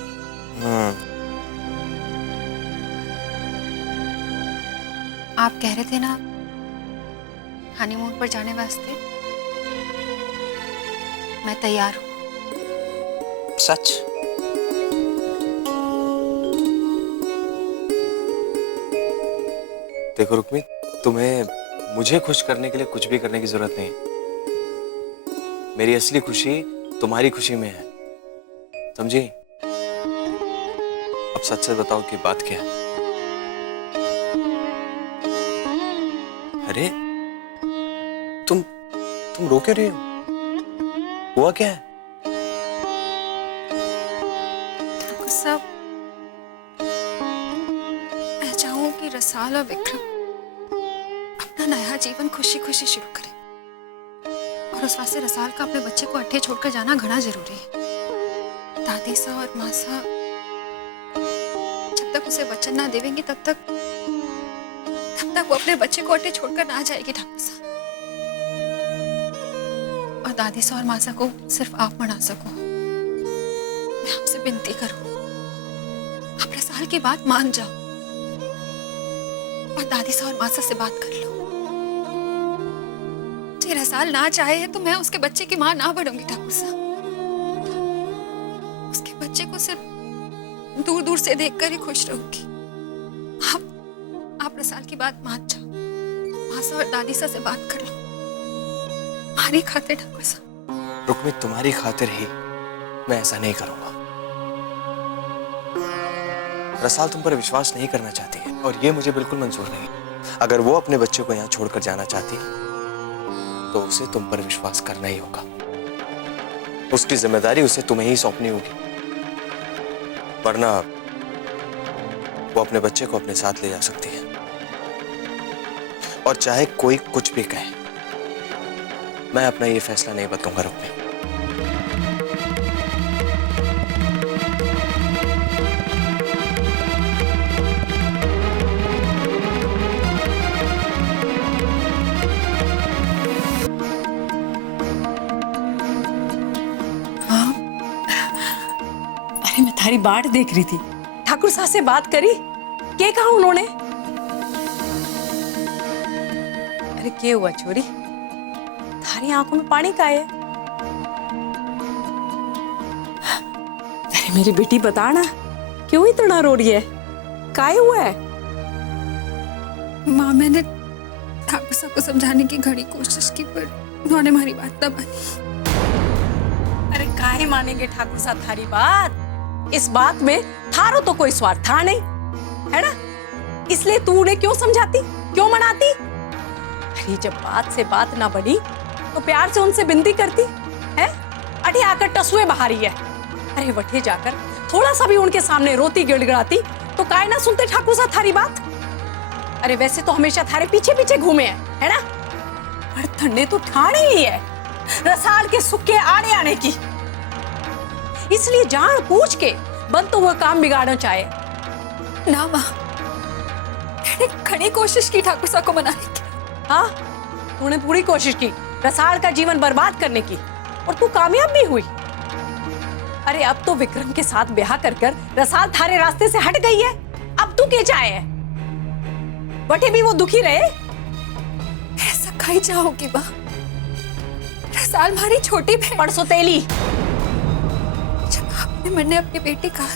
आप कह रहे थे ना हनीमून पर जाने वास्ते, मैं तैयार हूँ। सच? देखो रुक्मी, तुम्हें मुझे खुश करने के लिए कुछ भी करने की जरूरत नहीं। मेरी असली खुशी तुम्हारी खुशी में है, समझी? अब सच सच बताओ कि बात क्या है? अरे तुम रो क्यों रही हो? हुआ क्या है? ठाकुर साहब, मैं चाहूं कि रसाल और विक्रम अपना नया जीवन खुशी खुशी शुरू करें, और उस वास्ते रसाल का अपने बच्चे को अट्ठे छोड़कर जाना घना जरूरी है। दादी सा और माँ सा जब तक उसे वचन ना देवेंगी तब तक वो अपने बच्चे को अट्ठे छोड़कर ना जाएगी ठाकुर साहब। और दादी सा और माँ सा को सिर्फ आप मना सको। मैं आपसे विनती करूं, आप रसाल की बात मान जाओ और दादी सा और मासा से बात कर लो। जी रसाल ना चाहे तो मैं उसके बच्चे की मां ना बनूंगी ठाकुर साहब। उसके बच्चे को सिर्फ दूर दूर से देखकर ही खुश रहूंगी। आप रसाल की बात मान जाओ, मासा और दादी सा से बात कर लो, हमारी खातिर ठाकुर साहब। रुक्मी, तुम्हारी खातिर ही मैं ऐसा नहीं करूंगा। रसाल तुम पर विश्वास नहीं करना चाहती है और ये मुझे बिल्कुल मंजूर नहीं। अगर वो अपने बच्चे को यहाँ छोड़कर जाना चाहती है तो उसे तुम पर विश्वास करना ही होगा। उसकी जिम्मेदारी उसे तुम्हें ही सौंपनी होगी, वरना वो अपने बच्चे को अपने साथ ले जा सकती है। और चाहे कोई कुछ भी कहे, मैं अपना ये फैसला नहीं बदलूंगा रुक्मी। अरे मैं थारी बाट देख रही थी, ठाकुर साहब से बात करी, क्या कहा उन्होंने? अरे क्या हुआ छोरी, थारी आंखों में पानी का है? अरे मेरी बेटी बता ना, क्यों इतना रो रही है? काय हुआ है? माँ, मैंने ठाकुर साहब को समझाने की घड़ी कोशिश की पर उन्होंने हमारी बात न मानी। अरे काहे मानेंगे ठाकुर साहब थारी बात? इस बात में थारो तो कोई स्वार्थ था नहीं, है ना? इसलिए तू उन्हें क्यों समझाती, क्यों मनाती? अरे जब बात से बात ना बनी तो प्यार से उनसे विनती करती है। अरे आकर टसुए बहारी है। अरे वठे जाकर थोड़ा सा भी उनके सामने रोती गिड़गिड़ाती तो काहे ना सुनते ठाकुर साहब थारी बात? अरे वैसे तो हमेशा थारे पीछे पीछे घूमे हैं, है ना? पर थन्ने तो ठान ही ली है रसाल के सुख के आने आने की, इसलिए जान पूछ के बनता हुआ काम बिगाड़ना चाहे ना। माँ, मैंने घनी कोशिश की ठाकुर साहब को मनाने की। हाँ, तूने पूरी कोशिश की रसाल का जीवन बर्बाद करने की और तू कामयाब भी हुई। अरे अब तो विक्रम के साथ ब्याह कर कर रसाल थारे रास्ते से हट गई है, अब तू क्या चाहे? बटे भी वो दुखी रहे। ऐसा खाई जाओगी माँ, रसाल हमारी छोटी बहन। परसों तेली मैंने अपनी बेटी कहा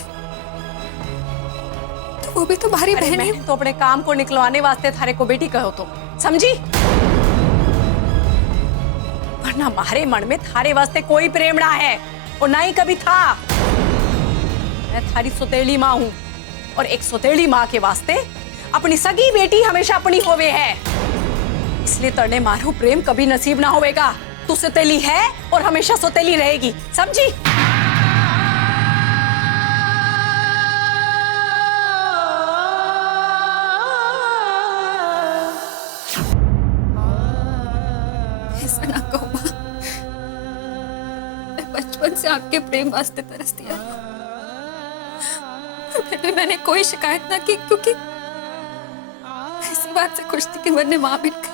तो वो भी तुम्हारी बहन है। मैंने तो अपने काम को निकलवाने वास्ते थारे को बेटी कहो तो समझी, वरना हमारे मन में थारे वास्ते कोई प्रेम ना है और ना ही कभी था। मैं थारी सौतेली माँ हूँ और एक सौतेली माँ के वास्ते अपनी सगी बेटी हमेशा अपनी होवे है, इसलिए तड़ने मारो प्रेम कभी नसीब ना होवेगा। तू सौतेली है और हमेशा सौतेली रहेगी, समझी? ऐसा ना कहो माँ, मैं बचपन से आपके प्रेम वास्ते तरसती आई हूँ, फिर भी मैंने कोई शिकायत ना की क्योंकि ऐसी बात से खुश थी कि मैंने माँ मिल गई।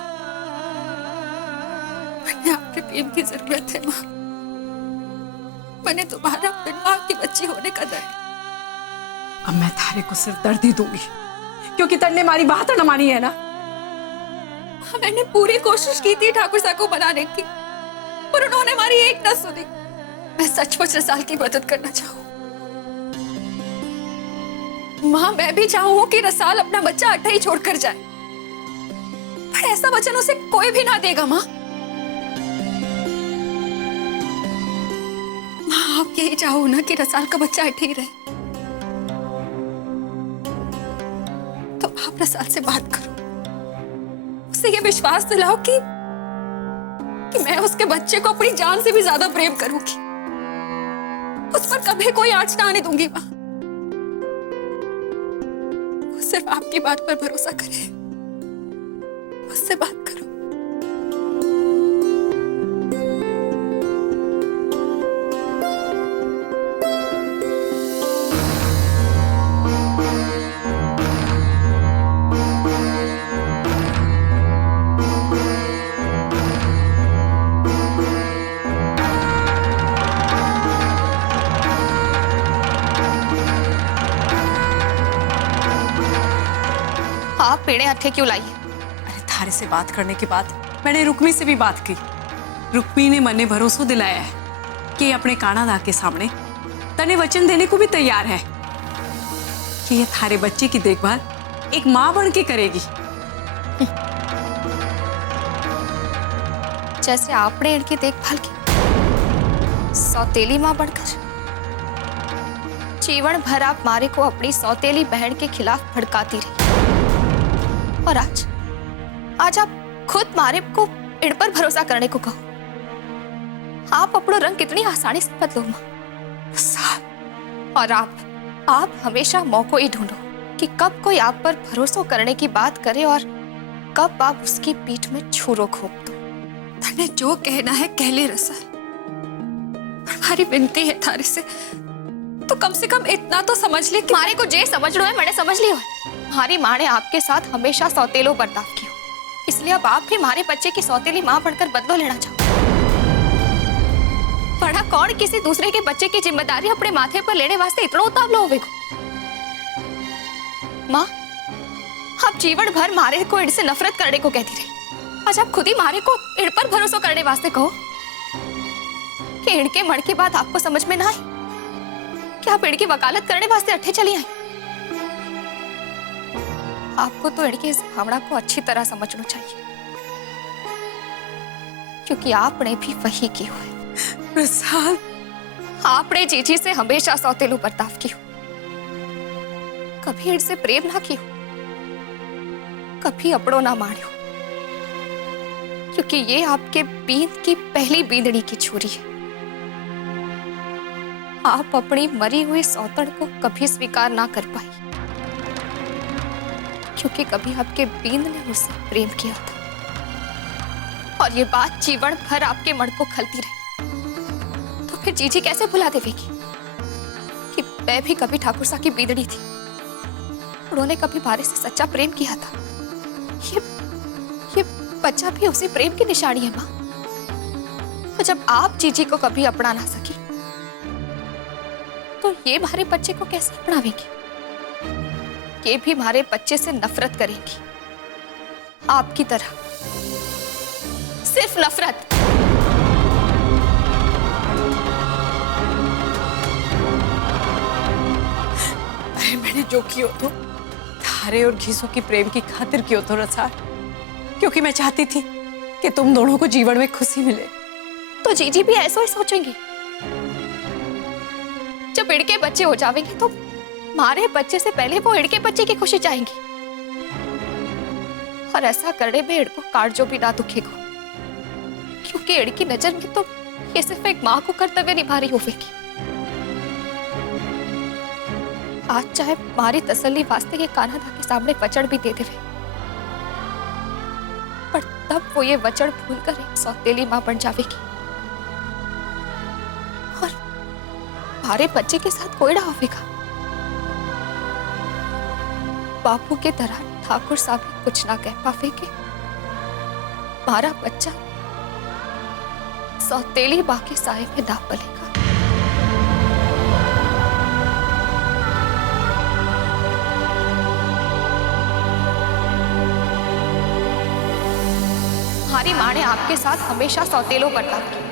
मैंने आपके प्रेम की जरूरत है माँ, मैंने दोबारा अपनी माँ की बच्ची होने का दर्द। अब मैं थारे को सिर्फ दर्द ही दूंगी क्योंकि तन्ने मारी बात न मानी है ना। मैंने पूरी कोशिश की थी ठाकुर साहब को बनाने की, पर उन्होंने हमारी एक न सुनी। मैं सचमुच रसाल की मदद करना चाहूँ माँ। मैं भी चाहूँ कि रसाल अपना बच्चा अट्ठा ही छोड़कर जाए, पर ऐसा वचन उसे कोई भी ना देगा माँ। माँ आप यही चाहो ना कि रसाल का बच्चा अट्ठे ही रहे, तो आप रसाल से बात करो, उसे ये विश्वास दिलाओ कि मैं उसके बच्चे को अपनी जान से भी ज्यादा प्रेम करूंगी। उस पर कभी कोई आंच ना आने दूंगी माँ। वो सिर्फ आपकी बात पर भरोसा करे, उससे बात करो। आप पेड़े अट्ठे क्यों लाई? अरे थारे से बात करने के बाद मैंने रुक्मी से भी बात की। रुक्मी ने मने भरोसा दिलाया है कि अपने काना दा के सामने तने वचन देने को भी तैयार है कि ये थारे बच्चे की देखभाल एक माँ बन के करेगी। जैसे आपने इनकी देखभाल की सौतेली माँ बनकर। जीवन भर आप मारे को अपनी सौतेली बहन के खिलाफ भड़काती रही, और आज आप खुद मारे को इड़ पर भरोसा करने को कहो। आप अपना रंग कितनी आसानी से बदलो माँ। और आप हमेशा मौको ही ढूंढो कि कब कोई आप पर भरोसा करने की बात करे और कब आप उसकी पीठ में छुरो घोंप दो। तने जो कहना है कह ले रसाल, हमारी विनती है थारे से, तो कम से कम इतना तो समझ ले कि मारे को जे समझ लो है मैंने समझ लियो है। हमारी माँ ने आपके साथ हमेशा सौतेलो बर्ताव किया, इसलिए अब आप भी हमारे बच्चे की सौतेली माँ बनकर बदलो लेना चाहो। बड़ा कौन किसी दूसरे के बच्चे की जिम्मेदारी अपने माथे पर लेने वास्ते इतना उतावला होवेगो? माँ आप जीवन भर मारे को इड़ से नफरत करने को कहती रही, आज आप खुद ही मारे को इड़ पर भरोसा करने वास्ते कहो कि इड़ के मड़ की बात आपको समझ में ना आई, कि आप इड़ की वकालत करने वास्ते अट्ठे चली आई। आपको तो इड़ की इस भावना को अच्छी तरह समझना चाहिए, क्योंकि आपने भी वही की है। रसाल आपने जीजी से हमेशा सौतेलू बर्ताव की हो, कभी इनसे प्रेम ना की हो, कभी अपड़ो ना मारियो, क्योंकि ये आपके बींद की पहली बींदड़ी की छुरी है। आप अपनी मरी हुई सौतन को कभी स्वीकार ना कर पाई, क्योंकि कभी आपके बींद ने मुझसे प्रेम किया था, और ये बात जीवन भर आपके मन को खलती रही। तो फिर जीजी कैसे भुला देवेगी कि मैं भी कभी ठाकुर साहब की बींदड़ी थी, उन्होंने कभी बारे से सच्चा प्रेम किया था। ये बच्चा भी उसी प्रेम की निशानी है माँ। तो जब आप जीजी को कभी अपना ना सकी, तो ये हमारे बच्चे को कैसे अपनावेंगी? ये भी हमारे बच्चे से नफरत करेंगी, आपकी तरह, सिर्फ नफरत। अरे मैंने जो किया तो थारे और घीसू की प्रेम की खातिर किया तो रसाल, क्योंकि मैं चाहती थी कि तुम दोनों को जीवन में खुशी मिले। तो जीजी भी ऐसा ही सोचेंगी। जब इड़ के बच्चे हो जाएंगे तो हमारे बच्चे से पहले वो इड़ के बच्चे की खुशी चाहेंगी, और ऐसा करने में इड़ को काट जो भी ना दुखेगा, क्योंकि इड़ की नजर में तो ये सिर्फ एक माँ को कर्तव्य निभा रही होगी। आज चाहे हमारी तसल्ली वास्ते ये कान्हा दा के सामने वचन भी दे देवे, पर तब वो ये वचन भूलकर एक सौतेली माँ बन जाएगी, और हमारे बच्चे के साथ कोई ना होगा। बापू के तरह ठाकुर साहब भी कुछ ना कह पावेंगे। हमारा बच्चा सौतेली माँ के साए में ना पलेगा। तुम्हारी माँ ने आपके साथ हमेशा सौतेलो बर्ताव किया,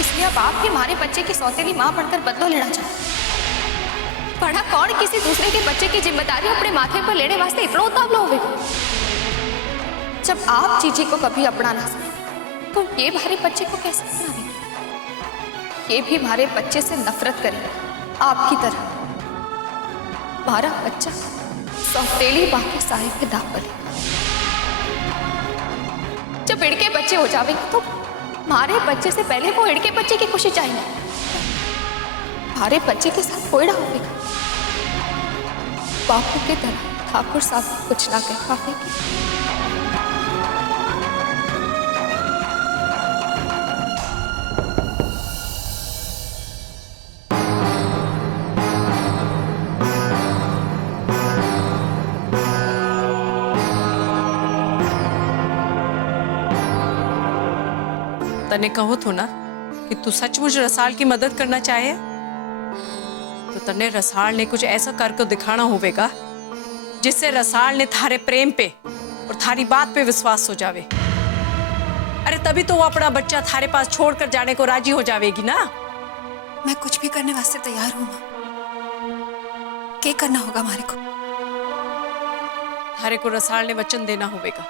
इसलिए अब आप भी हमारे बच्चे की सौतेली माँ बनकर बदलो लेना चाहते। पढ़ा कौन किसी दूसरे के बच्चे की जिम्मेदारी अपने माथे पर लेने वास्ते इतना उतावला होवे? जब आप जीजी को कभी अपना ना सके तो ये हमारे बच्चे को कैसे अपनाएंगे? ये भी हमारे बच्चे से नफरत करेगा आपकी तरह। हमारा बच्चा सौतेली माँ के साए पे दाग पड़ेगा। जब इड़के बच्चे हो जाएंगे तो हमारे बच्चे से पहले वो इड़के बच्चे की खुशी चाहिए। हमारे बच्चे के साथ कोई ना होगा। बापू की तरह ठाकुर साहब कुछ ना कह पाएंगे। तने कहो तो ना कि तू सचमुच रसाल की मदद करना चाहे तो तने रसाल ने कुछ ऐसा करके दिखाना होवेगा जिससे रसाल ने थारे प्रेम पे और थारी बात पे विश्वास हो जावे। अरे तभी तो वो अपना बच्चा थारे पास छोड़कर जाने को राजी हो जावेगी ना। मैं कुछ भी करने वास्ते तैयार हूँ माँ। क्या करना होगा हमारे को? थारे को रसाल ने वचन देना होवेगा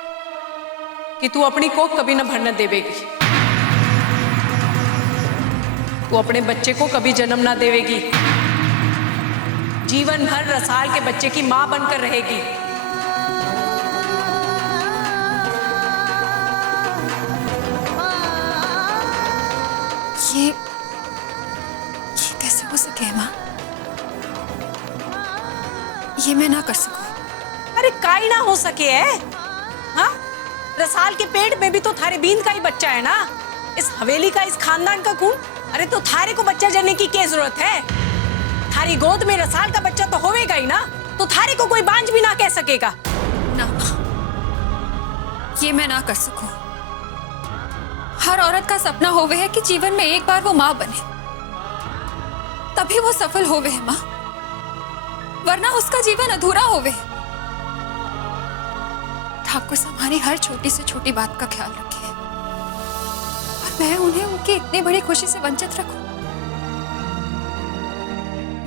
कि तू अपनी कोख कभी न भरने देवेगी, तू अपने बच्चे को कभी जन्म ना देवेगी, जीवन भर रसाल के बच्चे की मां बनकर रहेगी। ये कैसे हो सके माँ? ये मैं ना कर सकूं। अरे काई ना हो सके है? हाँ, रसाल के पेट में भी तो थारे बींद का ही बच्चा है ना, इस हवेली का, इस खानदान का खून। अरे तो थारे को बच्चा जन्ने की क्या जरूरत है? थारी गोद में रसाल का बच्चा तो होवेगा ही ना, तो थारे को कोई बांझ भी ना कह सकेगा ना। ये मैं ना कर सकूं। हर औरत का सपना होवे है कि जीवन में एक बार वो माँ बने, तभी वो सफल होवे है माँ, वरना उसका जीवन अधूरा होवे। ठाकुर साहब हमारी हर छोटी से छोटी बात का ख्याल रखे और मैं उन्हें उनकी इतनी बड़ी खुशी से वंचित रखूं,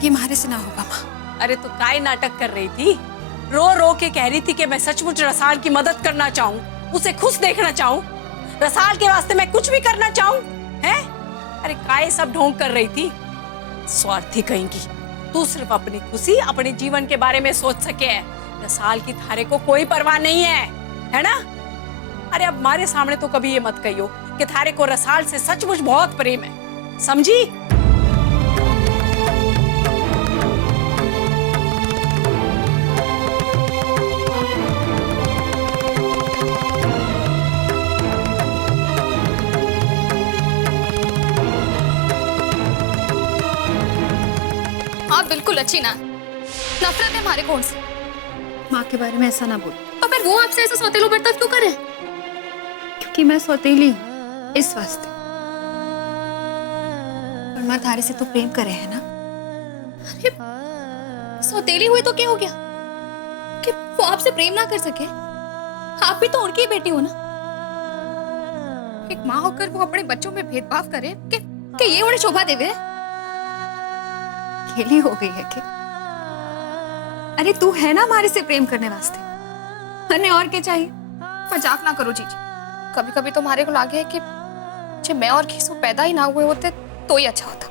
ये हमारे से ना होगा माँ। अरे तो काय नाटक कर रही थी? रो रो के कह रही थी कि मैं सचमुच रसाल की मदद करना चाहूं, उसे खुश देखना चाहूं, रसाल के वास्ते मैं कुछ भी करना चाहूं, हैं? अरे काय सब ढोंग कर रही थी? स्वार्थी कहेंगी। तू सिर्फ अपनी खुशी, अपने जीवन के बारे में सोच सके है, रसाल की थारे को कोई परवाह नहीं है ना? अरे अब हमारे सामने तो कभी ये मत कहियो कि थारे को रसाल से सचमुच बहुत प्रेम है, समझी? आप बिल्कुल अच्छी ना, नफरत है हमारे कौन से? माँ के बारे में ऐसा ना बोल। तो फिर वो आपसे ऐसा सौतेलो बर्ताव क्यों करे? क्योंकि मैं सौतेली हूँ, इस वास्ते। और माँ थारे से तो प्रेम करे है ना। अरे सौतेली हुई तो क्या हो गया कि वो आपसे प्रेम ना कर सके? आप भी तो उनकी ही बेटी हो ना। एक माँ होकर वो अपने बच्चों में भेदभाव करे कि ये उन्हें शोभा देवे? खेली हो गई है कि? अरे तू है ना हमारे से प्रेम करने वास्ते, हमें और क्या चाहिए? मजाक ना करो जीजी। कभी कभी तो हमारे को लगे है कि जब मैं और खीसू पैदा ही ना हुए होते तो ही अच्छा होता,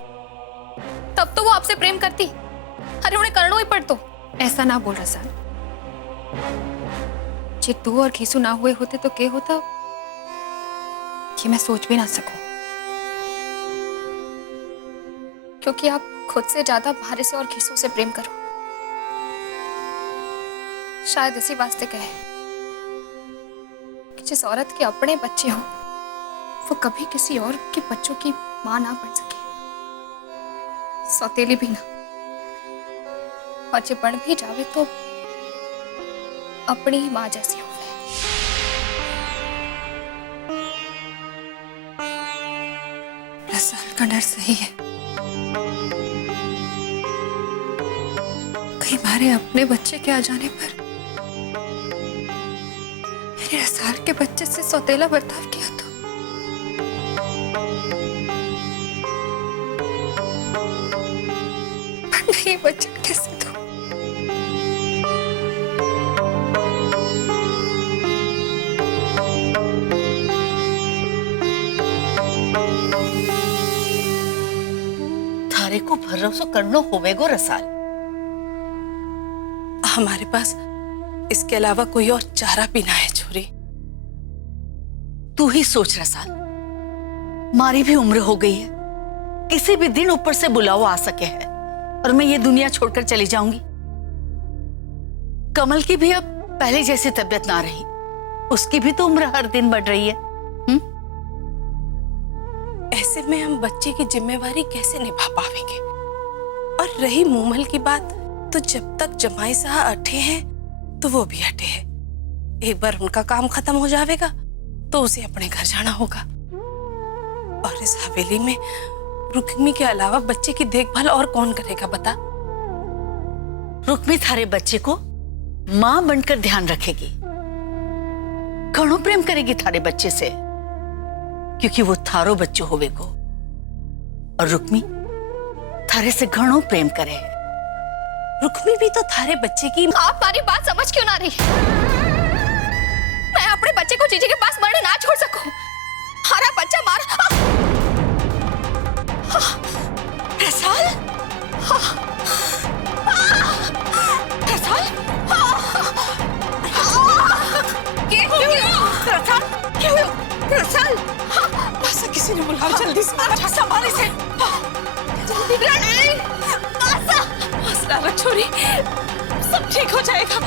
तब तो वो आपसे प्रेम करती। अरे उन्हें करना ही पड़तो। ऐसा ना बोल रसाल। जे तू और खीसू ना हुए होते तो क्या होता, ये मैं सोच भी ना सकूं। क्योंकि आप खुद से ज्यादा भारे से और खीसू से प्रेम करो। शायद इसी वास्ते कहे कि जिस औरत के अपने बच्चे हो वो कभी किसी और के बच्चों की मां ना बन सके, सौतेली भी ना, और जब बन भी जावे तो अपनी ही मां जैसी हो। रसाल का डर सही है। कहीं हमारे अपने बच्चे के आ जाने पर मेरे रसाल के बच्चे से सौतेला बर्ताव किया तो पर नहीं वचन कैसे दूं? थारे को भरोसा करनो होवेगो रसाल। हमारे पास इसके अलावा कोई और चारा भी ना है छोरी। तू ही सोच रसाल, मारी भी उम्र हो गई है, किसी भी दिन ऊपर से बुलावा आ सके है और मैं ये दुनिया छोड़कर चली जाऊंगी। कमल की भी अब पहले जैसी तबीयत ना रही, उसकी भी तो उम्र हर दिन बढ़ रही है। ऐसे में हम बच्चे की जिम्मेवारी कैसे निभा पाएंगे? और रही मूमल की बात, तो जब तक जमाई साहब अठे हैं तो वो भी अठे हैं। एक बार उनका काम खत्म हो जाएगा तो उसे अपने घर जाना होगा। और इस हवेली में रुक्मी के अलावा बच्चे की देखभाल और कौन करेगा बता? रुक्मी थारे बच्चे को मां बनकर ध्यान रखेगी, घणो प्रेम करेगी थारे बच्चे से, क्योंकि वो थारो बच्चो होवे को। और रुक्मी थारे से घणो प्रेम करे है। रुक्मी भी तो थारे बच्चे की। आप हमारी बात समझ क्यों ना रही? मैं अपने बच्चे को जीजी के पास मरने ना छोड़ सकूं। हमारा बच्चा मारा रसाल, रसाल, रसाल, ऐसा किसी ने बुलाओ जल्दी से। अच्छा संभाले से जल्दी हौसला रख छोरी, सब ठीक हो जाएगा।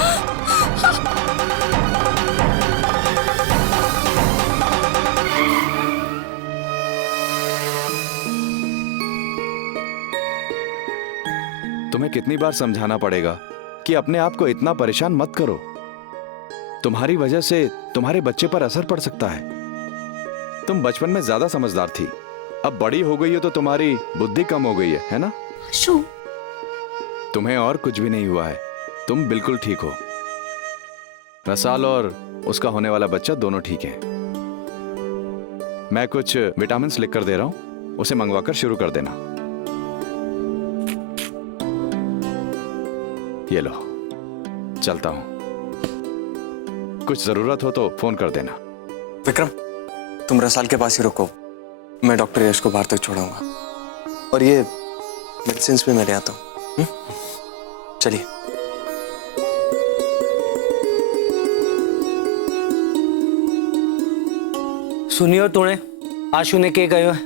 तुम्हें कितनी बार समझाना पड़ेगा कि अपने आप को इतना परेशान मत करो। तुम्हारी वजह से तुम्हारे बच्चे पर असर पड़ सकता है। तुम बचपन में ज्यादा समझदार थी, अब बड़ी हो गई हो तो तुम्हारी बुद्धि कम हो गई है ना? शू, तुम्हें और कुछ भी नहीं हुआ है, तुम बिल्कुल ठीक हो। रसाल और उसका होने वाला बच्चा दोनों ठीक हैं। मैं कुछ विटामिन लिख कर दे रहा हूं, उसे मंगवाकर शुरू कर देना। ये लो, चलता हूं। कुछ जरूरत हो तो फोन कर देना। विक्रम, तुम रसाल के पास ही रुको, मैं डॉक्टर यश को बाहर तक छोड़ाऊंगा और ये मेडिसिन भी मैं ले आता हूं। चलिए। सुनियो तूने आशु ने के कहो है,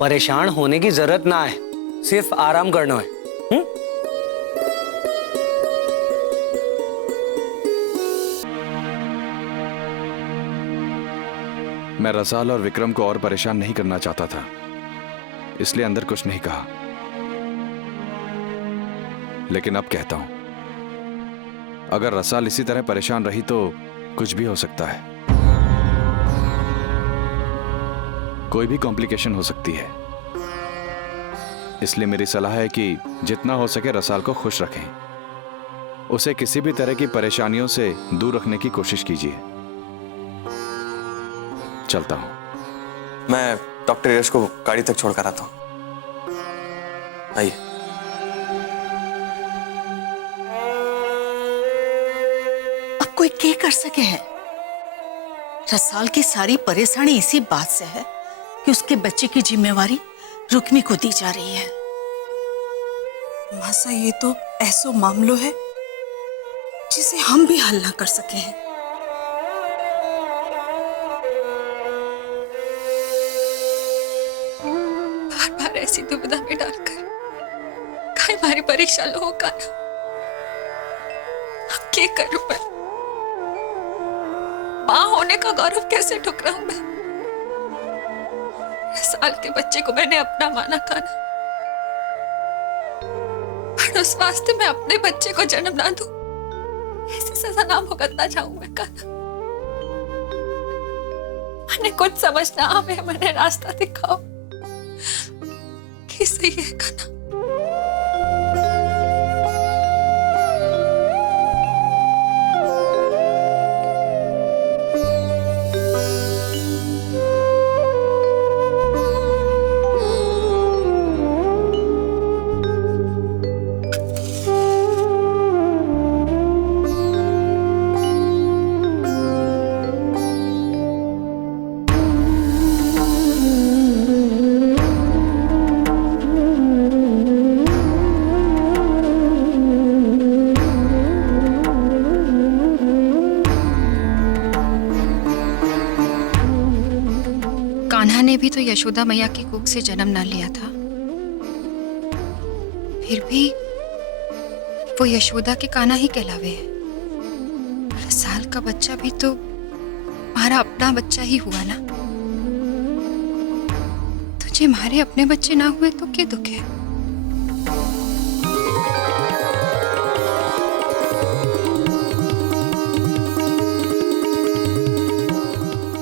परेशान होने की जरूरत ना है, सिर्फ आराम करना है। मैं रसाल और विक्रम को और परेशान नहीं करना चाहता था, इसलिए अंदर कुछ नहीं कहा, लेकिन अब कहता हूं, अगर रसाल इसी तरह परेशान रही तो कुछ भी हो सकता है। कोई भी कॉम्प्लिकेशन हो सकती है। इसलिए मेरी सलाह है कि जितना हो सके रसाल को खुश रखें, उसे किसी भी तरह की परेशानियों से दूर रखने की कोशिश कीजिए। चलता हूं। मैं डॉक्टर यश को गाड़ी तक छोड़कर आता हूं। आइए। अब कोई क्या कर सके है? रसाल की सारी परेशानी इसी बात से है कि उसके बच्चे की जिम्मेवारी रुक्मी को दी जा रही है। मासा, ये तो ऐसा मामलो है जिसे हम भी हल ना कर सके हैं। बार बार ऐसी दुविधा में डालकर काय मारी परीक्षा लो का ना। अब क्या करूं मैं? मां होने का गौरव कैसे ठुकराऊं मैं? साल के बच्चे को मैंने अपना माना था ना, पर उस वास्ते मैं अपने बच्चे को जन्म ना दूं, ऐसी सजा ना भुगतना चाहूं मैं काना। मैंने कुछ समझ ना आवे, मैंने रास्ता दिखाओ कि सही है काना। भी तो यशोदा मैया की कोख से जन्म ना लिया था, फिर भी वो यशोदा के कान्हा ही कहलावे है। रसाल का बच्चा भी तो हमारा अपना बच्चा ही हुआ ना। तुझे हमारे अपने बच्चे ना हुए तो क्या दुख है?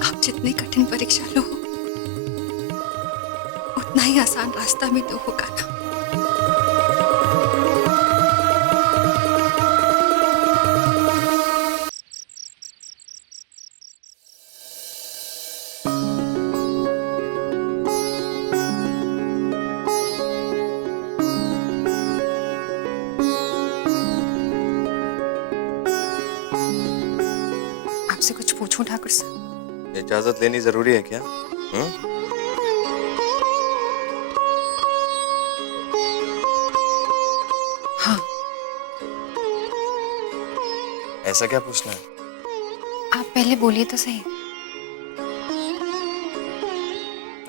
आप जितनी कठिन परीक्षा लो, उतना ही आसान रास्ता भी तो होगा ना। आपसे कुछ पूछूं ठाकुर साहब? इजाजत लेनी जरूरी है क्या? हाँ। ऐसा क्या पूछना है? आप पहले बोलिए तो सही।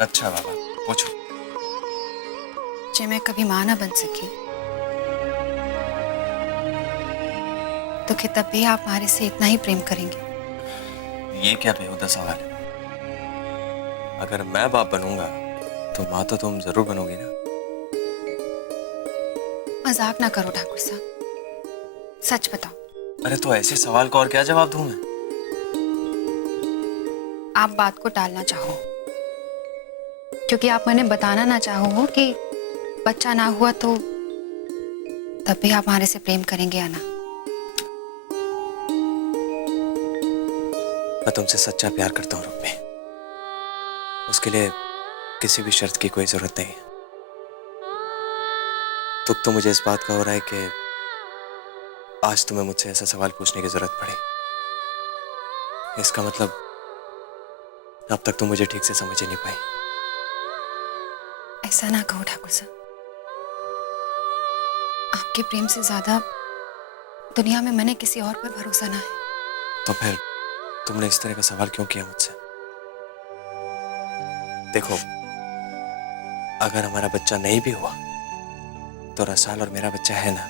अच्छा बाबा, पूछो। जे मैं कभी मां ना बन सकी तो क्या तब भी आप हमारे से इतना ही प्रेम करेंगे? ये क्या बेहुदा सवाल है? अगर मैं बाप बनूंगा तो माँ तो तुम जरूर बनोगी ना। मजाक ना करो ठाकुर साहब, सच बताओ। अरे तो ऐसे सवाल का और क्या जवाब दूं मैं? आप बात को टालना चाहो क्योंकि आप मैंने बताना ना चाहो कि बच्चा ना हुआ तो तब भी आप हमारे से प्रेम करेंगे या ना? मैं तुमसे सच्चा प्यार करता हूँ रुक्मी। उसके लिए किसी भी शर्त की कोई जरूरत नहीं है। दुख तो मुझे इस बात का हो रहा है कि आज तुम्हें मुझसे ऐसा सवाल पूछने की जरूरत पड़ी। इसका मतलब अब तक तुम मुझे ठीक से समझ ही नहीं पाई। ऐसा ना कहो ठाकुर साहब, आपके प्रेम से ज्यादा दुनिया में मैंने किसी और पर भरोसा ना है। तो फिर तुमने इस तरह का सवाल क्यों किया मुझसे? देखो, अगर हमारा बच्चा नहीं भी हुआ तो रसाल और मेरा बच्चा है ना।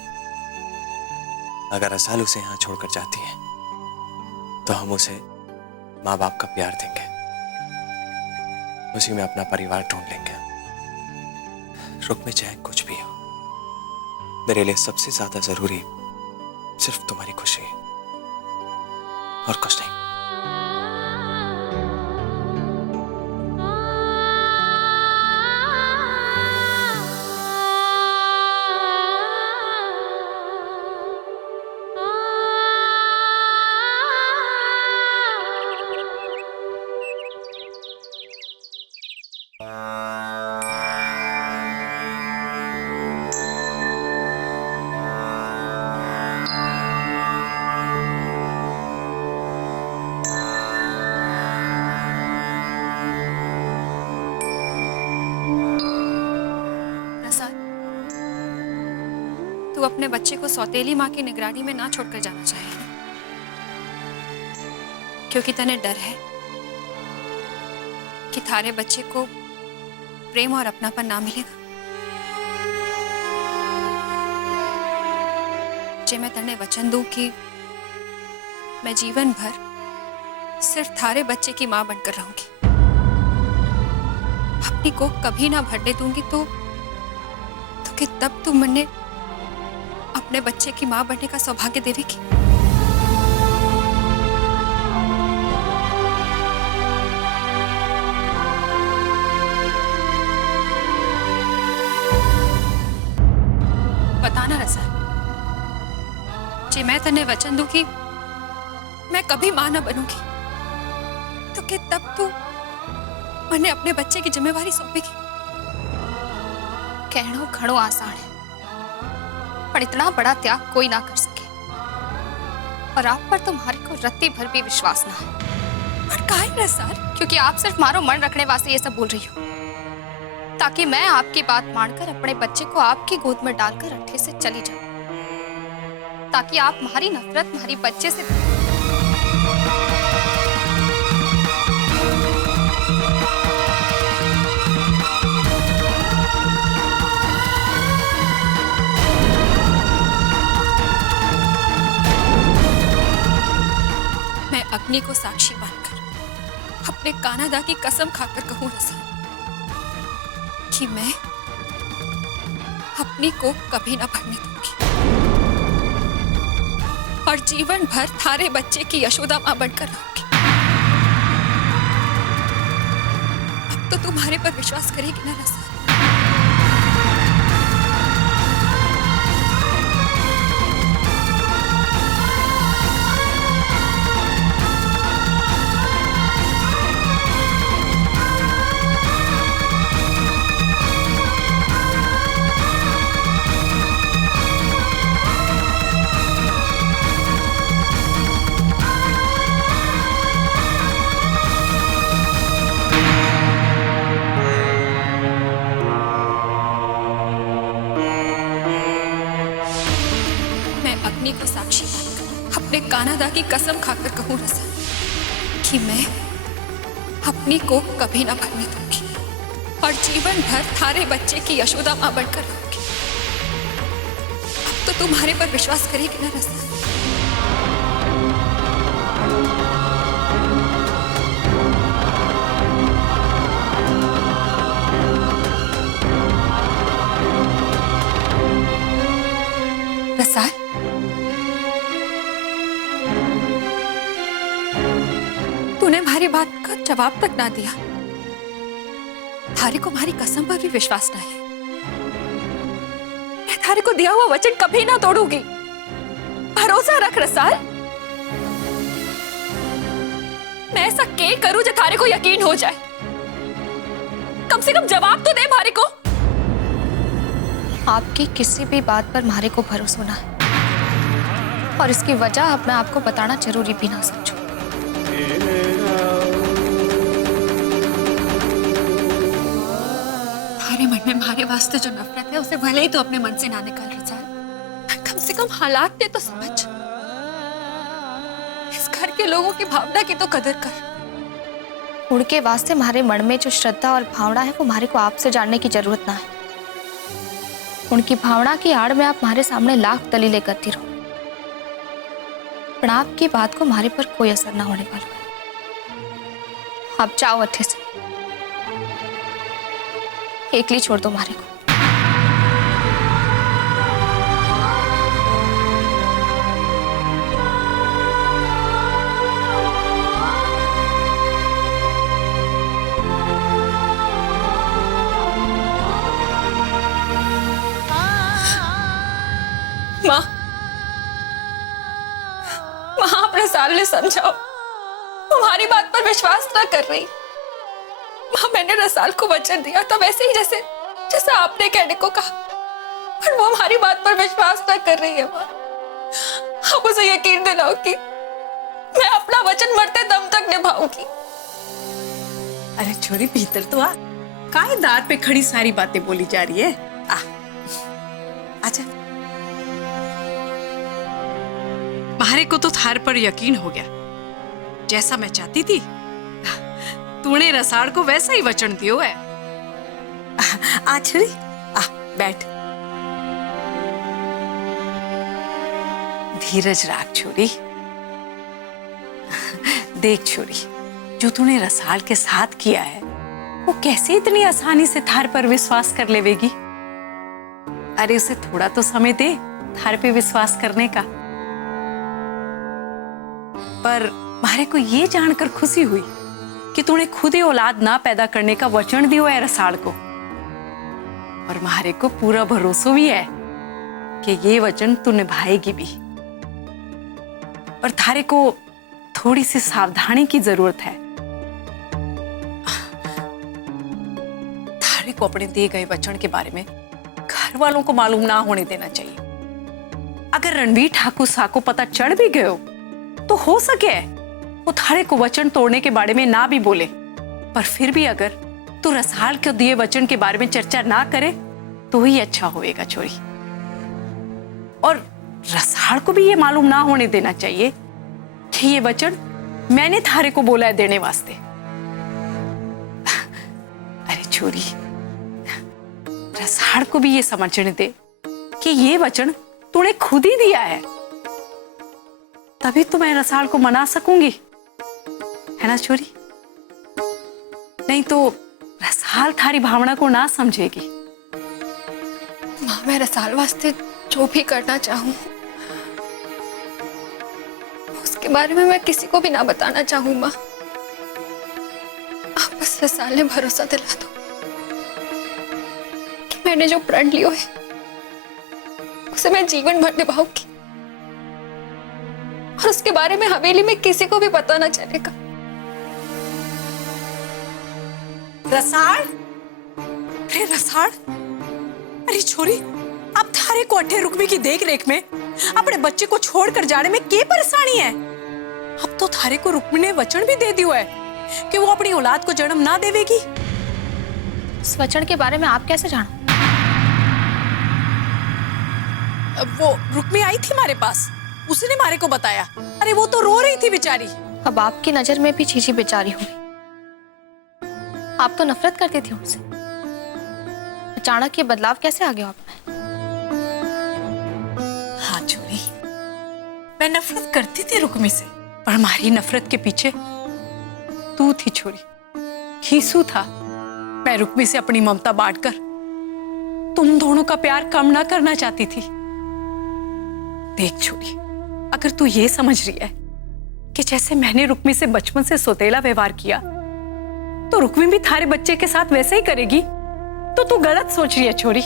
अगर रसाल उसे यहां छोड़कर जाती है तो हम उसे माँ बाप का प्यार देंगे, उसी में अपना परिवार ढूंढ लेंगे। रुक में चाहे कुछ भी हो, मेरे लिए सबसे ज्यादा जरूरी सिर्फ तुम्हारी खुशी है और कुछ नहीं। तू अपने बच्चे को सौतेली माँ की निगरानी में ना छोड़कर जाना चाहे, क्योंकि तने डर है कि थारे बच्चे को प्रेम और अपनापन ना मिलेगा। जे मैं तने वचन दूं कि मैं जीवन भर सिर्फ थारे बच्चे की माँ बनकर रहूंगी, अपनी को कभी ना भरने दूंगी, तो कि तब तुम मैंने अपने बच्चे की माँ बनने का सौभाग्य देवेगी। बताना रसाल, जे मैं तने वचन दूं कि मैं कभी मां ना बनूंगी, तो क्या तब तू मैंने अपने बच्चे की जिम्मेवारी सौंपेगी? कहना खड़ो आसान है, पर इतना बड़ा त्याग कोई ना कर सके, और आप पर तुम्हारे को रत्ती भर भी विश्वास ना है। पर काहे रसाल? क्योंकि आप सिर्फ मारो मन रखने वास्ते ये सब बोल रही हो, ताकि मैं आपकी बात मानकर अपने बच्चे को आपकी गोद में डालकर अट्ठे से चली जाऊं, ताकि आप हमारी नफरत हमारी बच्चे से अग्नि को साक्षी मानकर अपने कानादा की कसम खाकर कहूं रसाल कि मैं अपनी को कभी ना भरने दूंगी और जीवन भर थारे बच्चे की यशोदा मां बनकर रहूंगी। अब तो तुम्हारे पर विश्वास करेगी ना रसाल? को साक्षी मानकर अपने कानादा की कसम खाकर कहूं रसाल कि मैं अपनी को कभी ना भरने दूंगी और जीवन भर थारे बच्चे की यशोदा मां बनकर रहूंगी। अब तो तुम्हारे पर विश्वास करेगी ना रसाल? रसाल, तूने हमारी बात का जवाब तक ना दिया। थारे को हमारी कसम पर भी विश्वास ना है। मैं थारे को दिया हुआ वचन कभी ना तोड़ूंगी। भरोसा रख रसाल। मैं ऐसा क्या करूं जो थारे को यकीन हो जाए? कम से कम जवाब तो दे हमारे को। आपकी किसी भी बात पर हमारे को भरोसा ना है और इसकी वजह अब मैं आपको बताना जरूरी भी ना समझूं। थारे मन में हमारे वास्ते जो नफरत है उसे भले ही तो अपने मन से ना निकाल रसाल। कम से कम हालात दे तो समझ। इस घर के लोगों की भावना की तो कदर कर। उनके वास्ते हमारे मन में जो श्रद्धा और भावना है वो हमारे को आपसे जानने की जरूरत ना है। उनकी भावना की आड़ में आप हमारे सामने लाख दलीलें करती रहो, पर आपकी बात को हमारे पर कोई असर ना होने वाला है। आप जाओ अच्छे से, एकली छोड़ दो हमारे को। माँ, आप रसाल ने समझाओ, तुम्हारी बात पर विश्वास ना कर रही। माँ, मैंने रसाल को वचन दिया था वैसे ही जैसे आपने कहने को कहा, पर वो हमारी बात पर विश्वास ना कर रही है। माँ, आप उसे यकीन दिलाओ कि मैं अपना वचन मरते दम तक निभाऊंगी। अरे छोरी, भीतर तो आ। काहे दार पे खड़ी सारी बातें बोली जा रही है? आजा। मारे को तो थार पर यकीन हो गया। जैसा मैं चाहती थी तूने रसाड़ को वैसा ही वचन दियो है। आ छोरी, बैठ। धीरज रख छोरी। देख छोरी, जो तूने रसाल के साथ किया है वो कैसे इतनी आसानी से थार पर विश्वास कर लेवेगी? अरे उसे थोड़ा तो समय दे थार पे विश्वास करने का। पर मारे को ये जानकर खुशी हुई कि तूने खुद ही औलाद ना पैदा करने का वचन दिया है रसाल को, और मारे को पूरा भरोसा भी है कि ये वचन तू निभाएगी भी। और थारे को थोड़ी सी सावधानी की जरूरत है। थारे को अपने दिए गए वचन के बारे में घर वालों को मालूम ना होने देना चाहिए। अगर रणवीर ठाकुर सा को पता चढ़ भी गयो तो हो सके वो थारे को वचन तोड़ने के बारे में ना भी बोले, पर फिर भी अगर तू रसाल के दिए वचन के बारे में चर्चा ना करे तो ही अच्छा होएगा छोरी। और रसाल को भी ये मालूम ना होने देना चाहिए कि ये वचन मैंने थारे को बोला है देने वास्ते। अरे छोरी, रसाल को भी ये समझने दे कि ये वचन तूने खुद ही दिया है, तभी तो मैं रसाल को मना सकूंगी है ना छोरी? नहीं तो रसाल थारी भावना को ना समझेगी। माँ, मैं रसाल वास्ते जो भी करना चाहूँ उसके बारे में मैं किसी को भी ना बताना चाहूँ माँ। आप बस रसाल ने भरोसा दिला दो कि मैंने जो प्रण लियो है उसे मैं जीवन भर निभाऊंगी और उसके बारे में हवेली में किसी को भी पता ना चलेगा। रसाल? अरे रसाल, अरे छोरी, अब थारे को अठे रुक्मी की देख रेख में अपने बच्चे को छोड़कर जाने में क्या परेशानी है? अब तो थारे को रुक्मी ने वचन भी दे दिया है कि वो अपनी औलाद को जन्म ना देवेगी। इस वचन के बारे में आप कैसे जानो? वो रुक्मी आई थी हमारे पास, उसने मारे को बताया। अरे वो तो रो रही थी बेचारी। अब आपकी नजर में भी चीची बेचारी हुई। आप तो नफरत करती थी उनसे, अचानक ये बदलाव कैसे आ गया आप में? हाँ छोरी, मैं नफरत करती थी रुक्मी से, पर हमारी नफरत के पीछे तू थी छोरी, खीसू था। मैं रुक्मी से अपनी ममता बांटकर तुम दोनों का प्यार कम ना करना चाहती थी। देख छोरी, अगर तू ये समझ रही है कि जैसे मैंने रुक्मी से बचपन से सौतेला व्यवहार किया तो रुक्मी भी थारे बच्चे के साथ वैसे ही करेगी, तो तू गलत सोच रही है छोरी।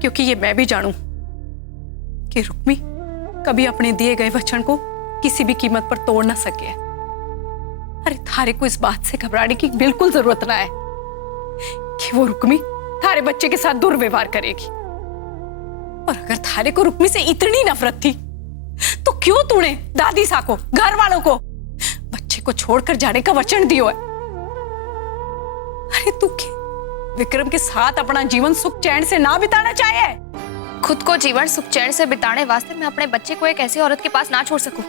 क्योंकि ये मैं भी जानू कि रुक्मी कभी अपने दिए गए वचन को किसी भी कीमत पर तोड़ ना सके। अरे थारे को इस बात से घबराने की बिल्कुल जरूरत ना है कि वो रुक्मी थारे बच्चे के साथ दुर्व्यवहार करेगी। और अगर थारे को रुक्मी से इतनी नफरत थी तो क्यों तूने दादी सा को, घर वालों को बच्चे को छोड़कर जाने का वचन दियो है? अरे तू क्या विक्रम के साथ अपना जीवन सुख चैन से ना बिताना चाहे? खुद को जीवन सुख चैन से बिताने वास्ते मैं अपने बच्चे को एक ऐसी औरत के पास ना छोड़ सकूं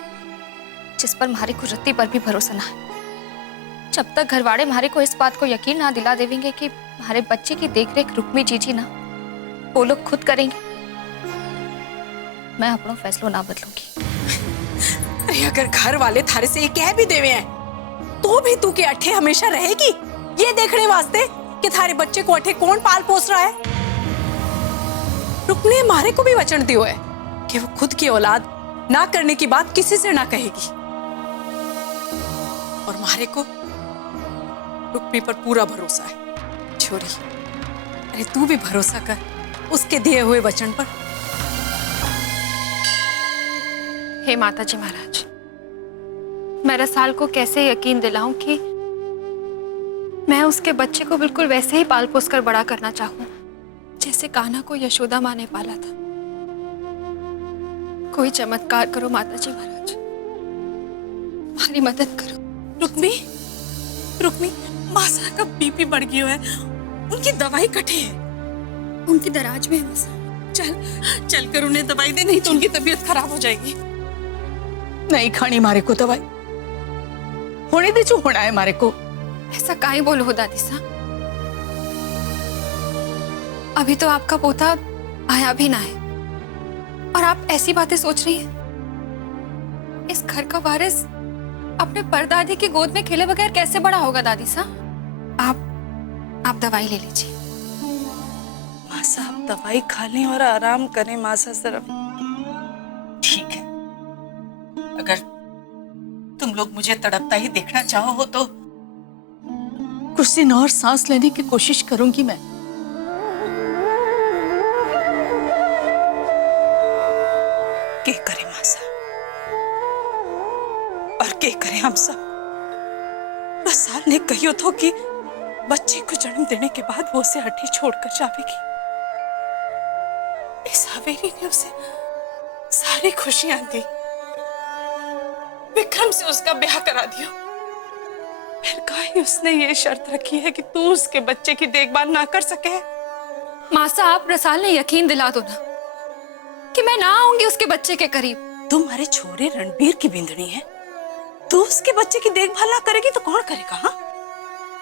जिस पर मारे को रत्ती पर भी भरोसा ना है। जब तक घरवाड़े मारे को इस बात को यकीन ना दिला देंगे कि हमारे बच्चे की देखरेख रुक्मी जीजी ना वो लोग खुद करेंगे, मैं अपना फैसला ना बदलूंगी। अरे अगर घर वाले थारे से ये कह भी देवे हैं तो भी तू के अठे हमेशा रहेगी ये देखने वास्ते कि थारे बच्चे को अठे कौन पाल पोस रहा है? रुक्मी ने मारे को भी वचन दियो है कि वो खुद की औलाद ना करने की बात किसी से ना कहेगी। और मारे को रुक्मी पर पूरा भरोसा है छोरी। अरे तू भी भरोसा कर उसके दिए हुए वचन पर। हे माताजी महाराज, मैं रसाल को कैसे यकीन दिलाऊं कि मैं उसके बच्चे को बिल्कुल वैसे ही पाल पोस कर बड़ा करना चाहूं जैसे कान्हा को यशोदा माँ ने पाला था। कोई चमत्कार करो माताजी महाराज, हमारी मदद करो। रुक्मी, रुक्मी, मासा का बीपी बढ़ गया है, उनकी दवाई कटे है, उनकी दराज में है मासा। चल चल कर उन्हें दवाई दे, नहीं तो उनकी तबीयत खराब हो जाएगी। नहीं खानी मारे को दवाई, होने दे जो होना है मारे को। ऐसा काहे बोलो हो दादी सा, अभी तो आपका पोता आया भी ना है और आप ऐसी बातें सोच रही हैं। इस घर का वारिस अपने परदादी की गोद में खेले बगैर कैसे बड़ा होगा दादी सा? आप दवाई ले लीजिए। मासा आप दवाई खा लें और आराम करें मासा जरा। ठीक है, अगर तुम लोग मुझे तड़पता ही देखना चाहो तो कुछ दिन और सांस लेने की कोशिश करूंगी मैं। के करे मासा और के करे हम सब। रसाल ने कहियो तो कि बच्चे को जन्म देने के बाद वो उसे हड्डी छोड़कर जाएगी। इस हवेली ने उसे सारी खुशियां दी, विक्रम से उसका ब्याह करा दिया, फिर कहीं उसने ये शर्त रखी है कि तू उसके बच्चे की देखभाल ना कर सके। मासा आप रसाल ने यकीन दिला दो ना कि मैं ना आऊंगी उसके बच्चे के करीब। तुम्हारे छोरे रणबीर की बिंदनी है, तू उसके बच्चे की देखभाल ना करेगी तो कौन करेगा? हाँ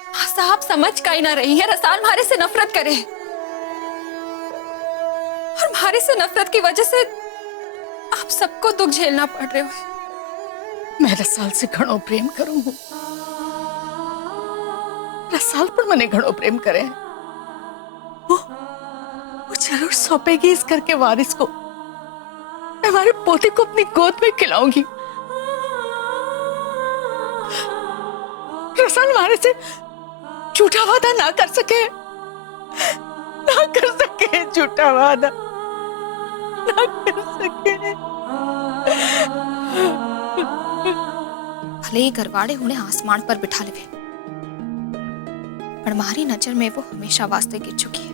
मासा आप समझ का ही ना रही है, रसाल मारे से नफरत करे और मारे से नफरत की वजह से आप सबको दुख झेलना पड़ रहे हो। मैं रसाल से घणो प्रेम करूं हूं। रसाल पर मैंने घणो प्रेम करे हैं। वो जरूर सौंपेगी इस घर के वारिस को। मैं हमारे पोते को अपनी गोद में खिलाऊंगी। रसाल हमारे से झूठा वादा ना कर सके, झूठा वादा ना कर सके। भले ही घरवाड़े उन्हें आसमान पर बिठा लेवे, पर हमारी नजर में वो हमेशा वास्ते गिर चुकी है।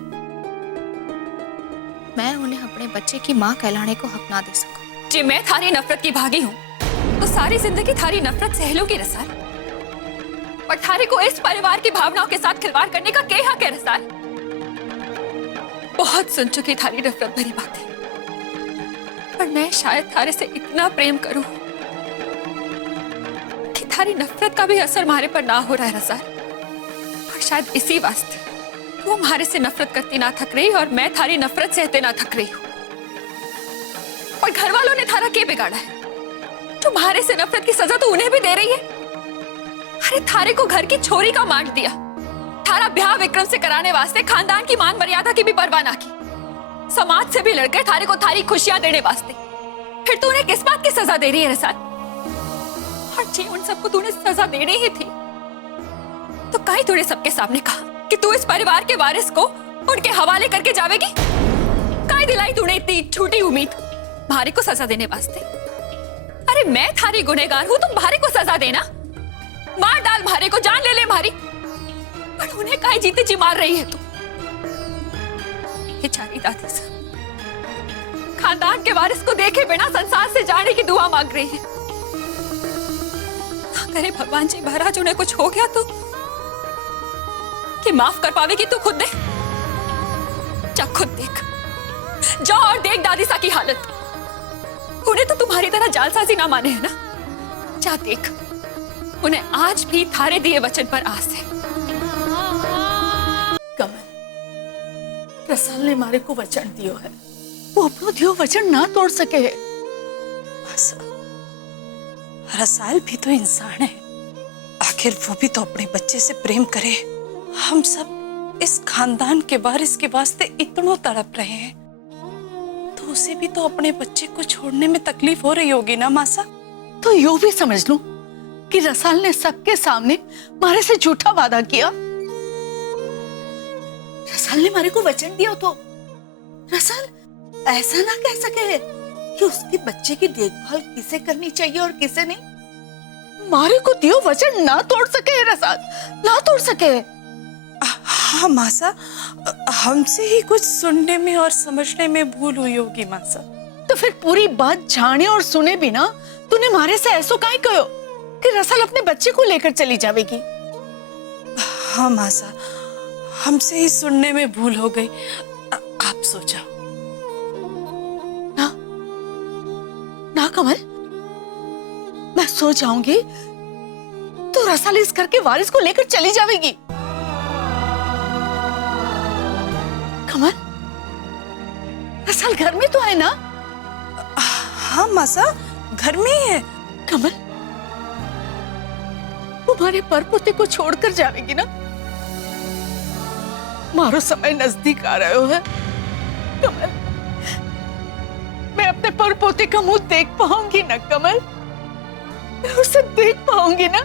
मैं उन्हें अपने बच्चे की माँ कहलाने को हक ना दे सकूं। जी मैं थारी नफरत की भागी हूँ तो सारी जिंदगी थारी नफरत सह लूंगी रसाल, पर थारी को इस परिवार की भावनाओं के साथ खिलवाड़ करने का क्या हक है रसाल? बहुत सुन चुकी थारी नफरत भरी बातें, पर मैं शायद थारे से इतना प्रेम करूं कि थारी नफरत का भी असर हमारे पर ना हो रहा है रसाल। और शायद इसी वास्ते वो हमारे से नफरत करती ना थक रही और मैं थारी नफरत सहते ना थक रही हूं। और घर वालों ने थारा क्या बिगाड़ा है? तुम्हारे से नफरत की सजा तो उन्हें भी दे रही है। अरे थारे को घर की छोरी का मार दिया, थारा ब्याह विक्रम से कराने वास्ते खानदान की मान मर्यादा की भी परवाह ना की, समाज से भी लड़के थारे को थारी खुशियां देने वास्ते। फिर तू उन्हें किस बात की सजा दे रही है रसाल? और जी उन सबको तूने सजा देनी ही थी तो काहे तूने सबके सामने कहा कि तू इस परिवार के वारिस को उनके हवाले करके जावेगी? काहे दिलाई तूने इतनी झूठी उम्मीद भारी को सजा देने वास्ते? अरे मैं थारी गुनहगार हूं, तुम भारी को सजा देना, मार डाल भारे को, जान ले ले भारी, पर उन्हें काहे जीते जी मार रही है तू? बेचारी दादी साहब खानदान के वारिस को देखे बिना संसार से जाने की दुआ मांग रही है। करे भगवान जी महाराज उन्हें कुछ हो गया तो कि माफ कर पावेगी तू खुद दे? जा खुद देख, जा और देख दादी सा की हालत। उन्हें तो तुम्हारी तरह जालसाजी ना माने है ना? जा देख, उन्हें आज भी थारे दिए वचन पर आस है। कमल, रसाल ने हमारे को वचन दियो है, वो अपनो दियो वचन ना तोड़ सके। रसाल भी तो इंसान है, आखिर वो भी तो अपने बच्चे से प्रेम करे। हम सब इस खानदान के वारिस के वास्ते इतना तड़प रहे हैं, तो उसे भी तो अपने बच्चे को छोड़ने में तकलीफ हो रही होगी ना मासा? तो यूं भी समझ लूं कि रसाल ने सबके सामने मारे से झूठा वादा किया। रसाल ने मारे को वचन दिया तो रसाल ऐसा ना कह सके कि उसके बच्चे की देखभाल किसे करनी चाहिए और किसे नहीं। मारे को दियो वचन ना तोड़ सके रसाल, ना तोड़ सके। हाँ मासा, हमसे ही कुछ सुनने में और समझने में भूल हुई होगी मासा। तो फिर पूरी बात जाने और सुने बिना तूने मारे से ऐसो काहे कहो कि रसाल अपने बच्चे को लेकर चली जाएगी? हाँ मासा, हमसे ही सुनने में भूल हो गई। आप सो जाओ। ना कमल, मैं सो जाऊंगी तो रसाल इस घर के वारिस को लेकर चली जाएगी। कमल, रसाल घर में तो है ना? हाँ मासा, घर में ही है। कमल, वो हमारे परपोते को छोड़कर जाएगी ना? मारो समय नजदीक आ रहा है कमल, मैं अपने परपोते का मुंह देख पाऊंगी ना कमल? मैं उसे देख पाऊंगी ना?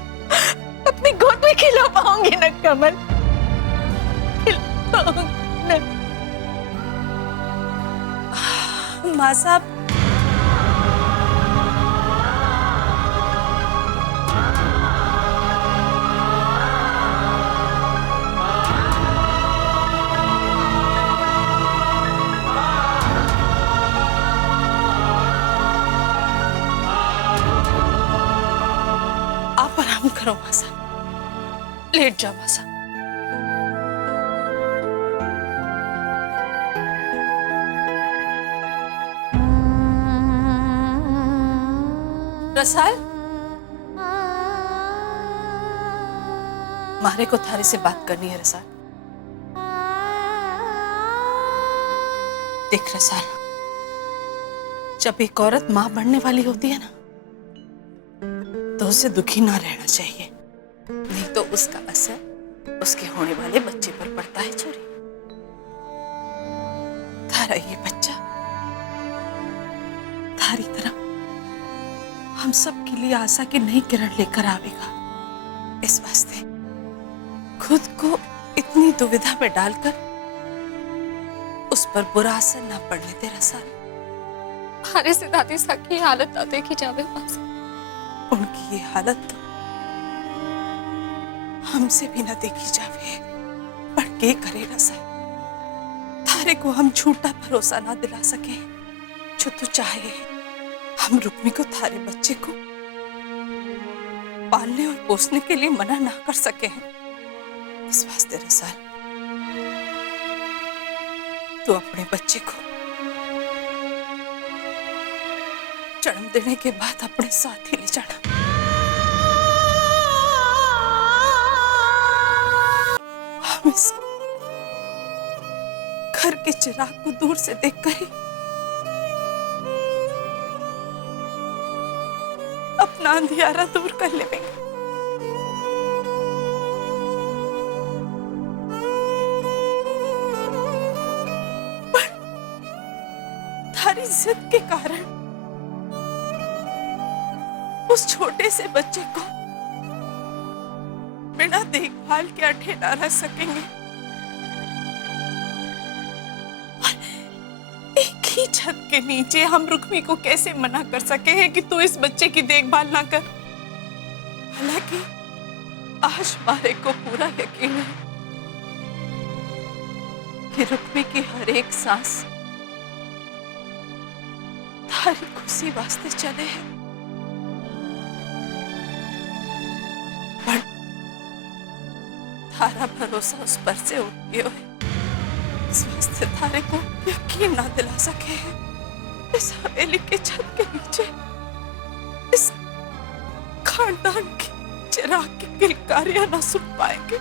अपनी गोद में खिला पाऊंगी ना कमल? खिला पाऊंगी ना? माँ साहब, आप आराम करो माँ साहब, लेट जाओ माँ साहब। रसाल, मारे को थारे से बात करनी है रसाल। देख रसाल, जब एक औरत मां बनने वाली होती है ना, तो उसे दुखी ना रहना चाहिए, नहीं तो उसका असर उसके होने वाले बच्चे पर पड़ता है छोरी। थारा ये बच्चा थारी तरह हम सब के लिए आशा की नई किरण लेकर आवेगा। इस वास्ते खुद को इतनी दुविधा में डालकर उस पर बुरा असर ना पड़ने दे रसाल। हमारे से दादी सा की हालत ना देखी जावे मासी। उनकी ये हालत तो हमसे भी ना देखी जावे, पर के करे रसाल। थारे को हम झूठा भरोसा ना दिला सके। जो तू चाहे हम रुक्मी को थारे बच्चे को पालने और पोसने के लिए मना ना कर सके हैं। इस वास्ते रसाल तू अपने बच्चे को जन्म देने के बाद अपने साथ ही ले जाना। हम इस घर के चिराग को दूर से देखकर ही अपना अंधियारा दूर कर लेंगे। पर थारी जिद के कारण उस छोटे से बच्चे को बिना देखभाल के अठे ना रख सकेंगे। और एक ही छत के नीचे हम रुक्मी को कैसे मना कर सके हैं कि तू इस बच्चे की देखभाल ना कर। हालांकि आज मारे को पूरा यकीन है कि रुक्मी की हर एक सांस थारी खुशी वास्ते चले हैं। पर थारा भरोसा उस पर से उठ गया है। इस वास्ते थारे को यकीन ना दिला सके हैं। इस हवेली के छत के नीचे इस खानदान की चिराग की किलकारियां ना सुन पाएंगे।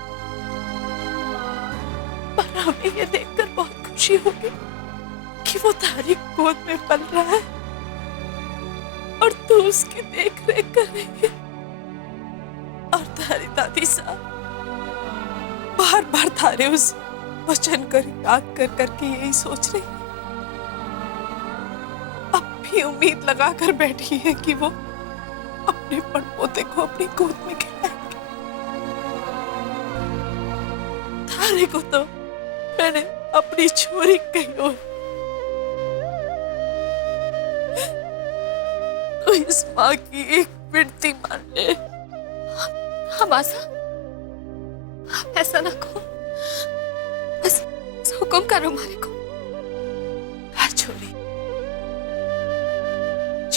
पर हमें ये देखकर बहुत खुशी होगी कि वो थारी गोद में पल रहा है और तू उसकी देख रेख कर रही है। और थारी दादी साहब बार बार थारे उस वचन को याद कर करके यही सोच रही है। अब भी उम्मीद लगाकर बैठी है कि वो अपने पड़पोते को अपनी गोद में खिलाएंगे। थारे को तो मैंने अपनी छोरी कही हो। तो इस माँ की एक विनती मान ले। हम आशा आप ऐसा ना कहो, बस हुक्म करो मारे को। हाँ छोरी,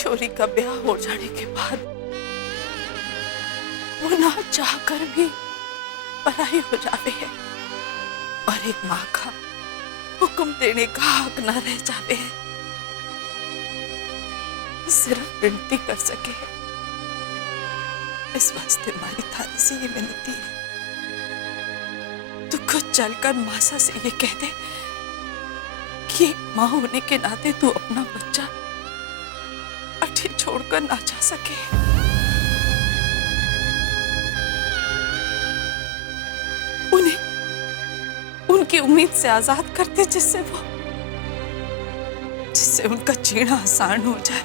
छोरी का ब्याह हो जाने के बाद वो ना चाहकर भी पराई हो जावे है और एक माँ का हुक्म देने का हक ना रह जावे है। सिर्फ विनती कर सके है। इस वास्ते मारी थारी से ये विनती है, तू खुद चलकर मासा से ये कह दे कि एक माँ होने के नाते तू अपना बच्चा अठे छोड़कर ना जा सके। उन्हें उनकी उम्मीद से आजाद करते जिससे उनका जीना आसान हो जाए।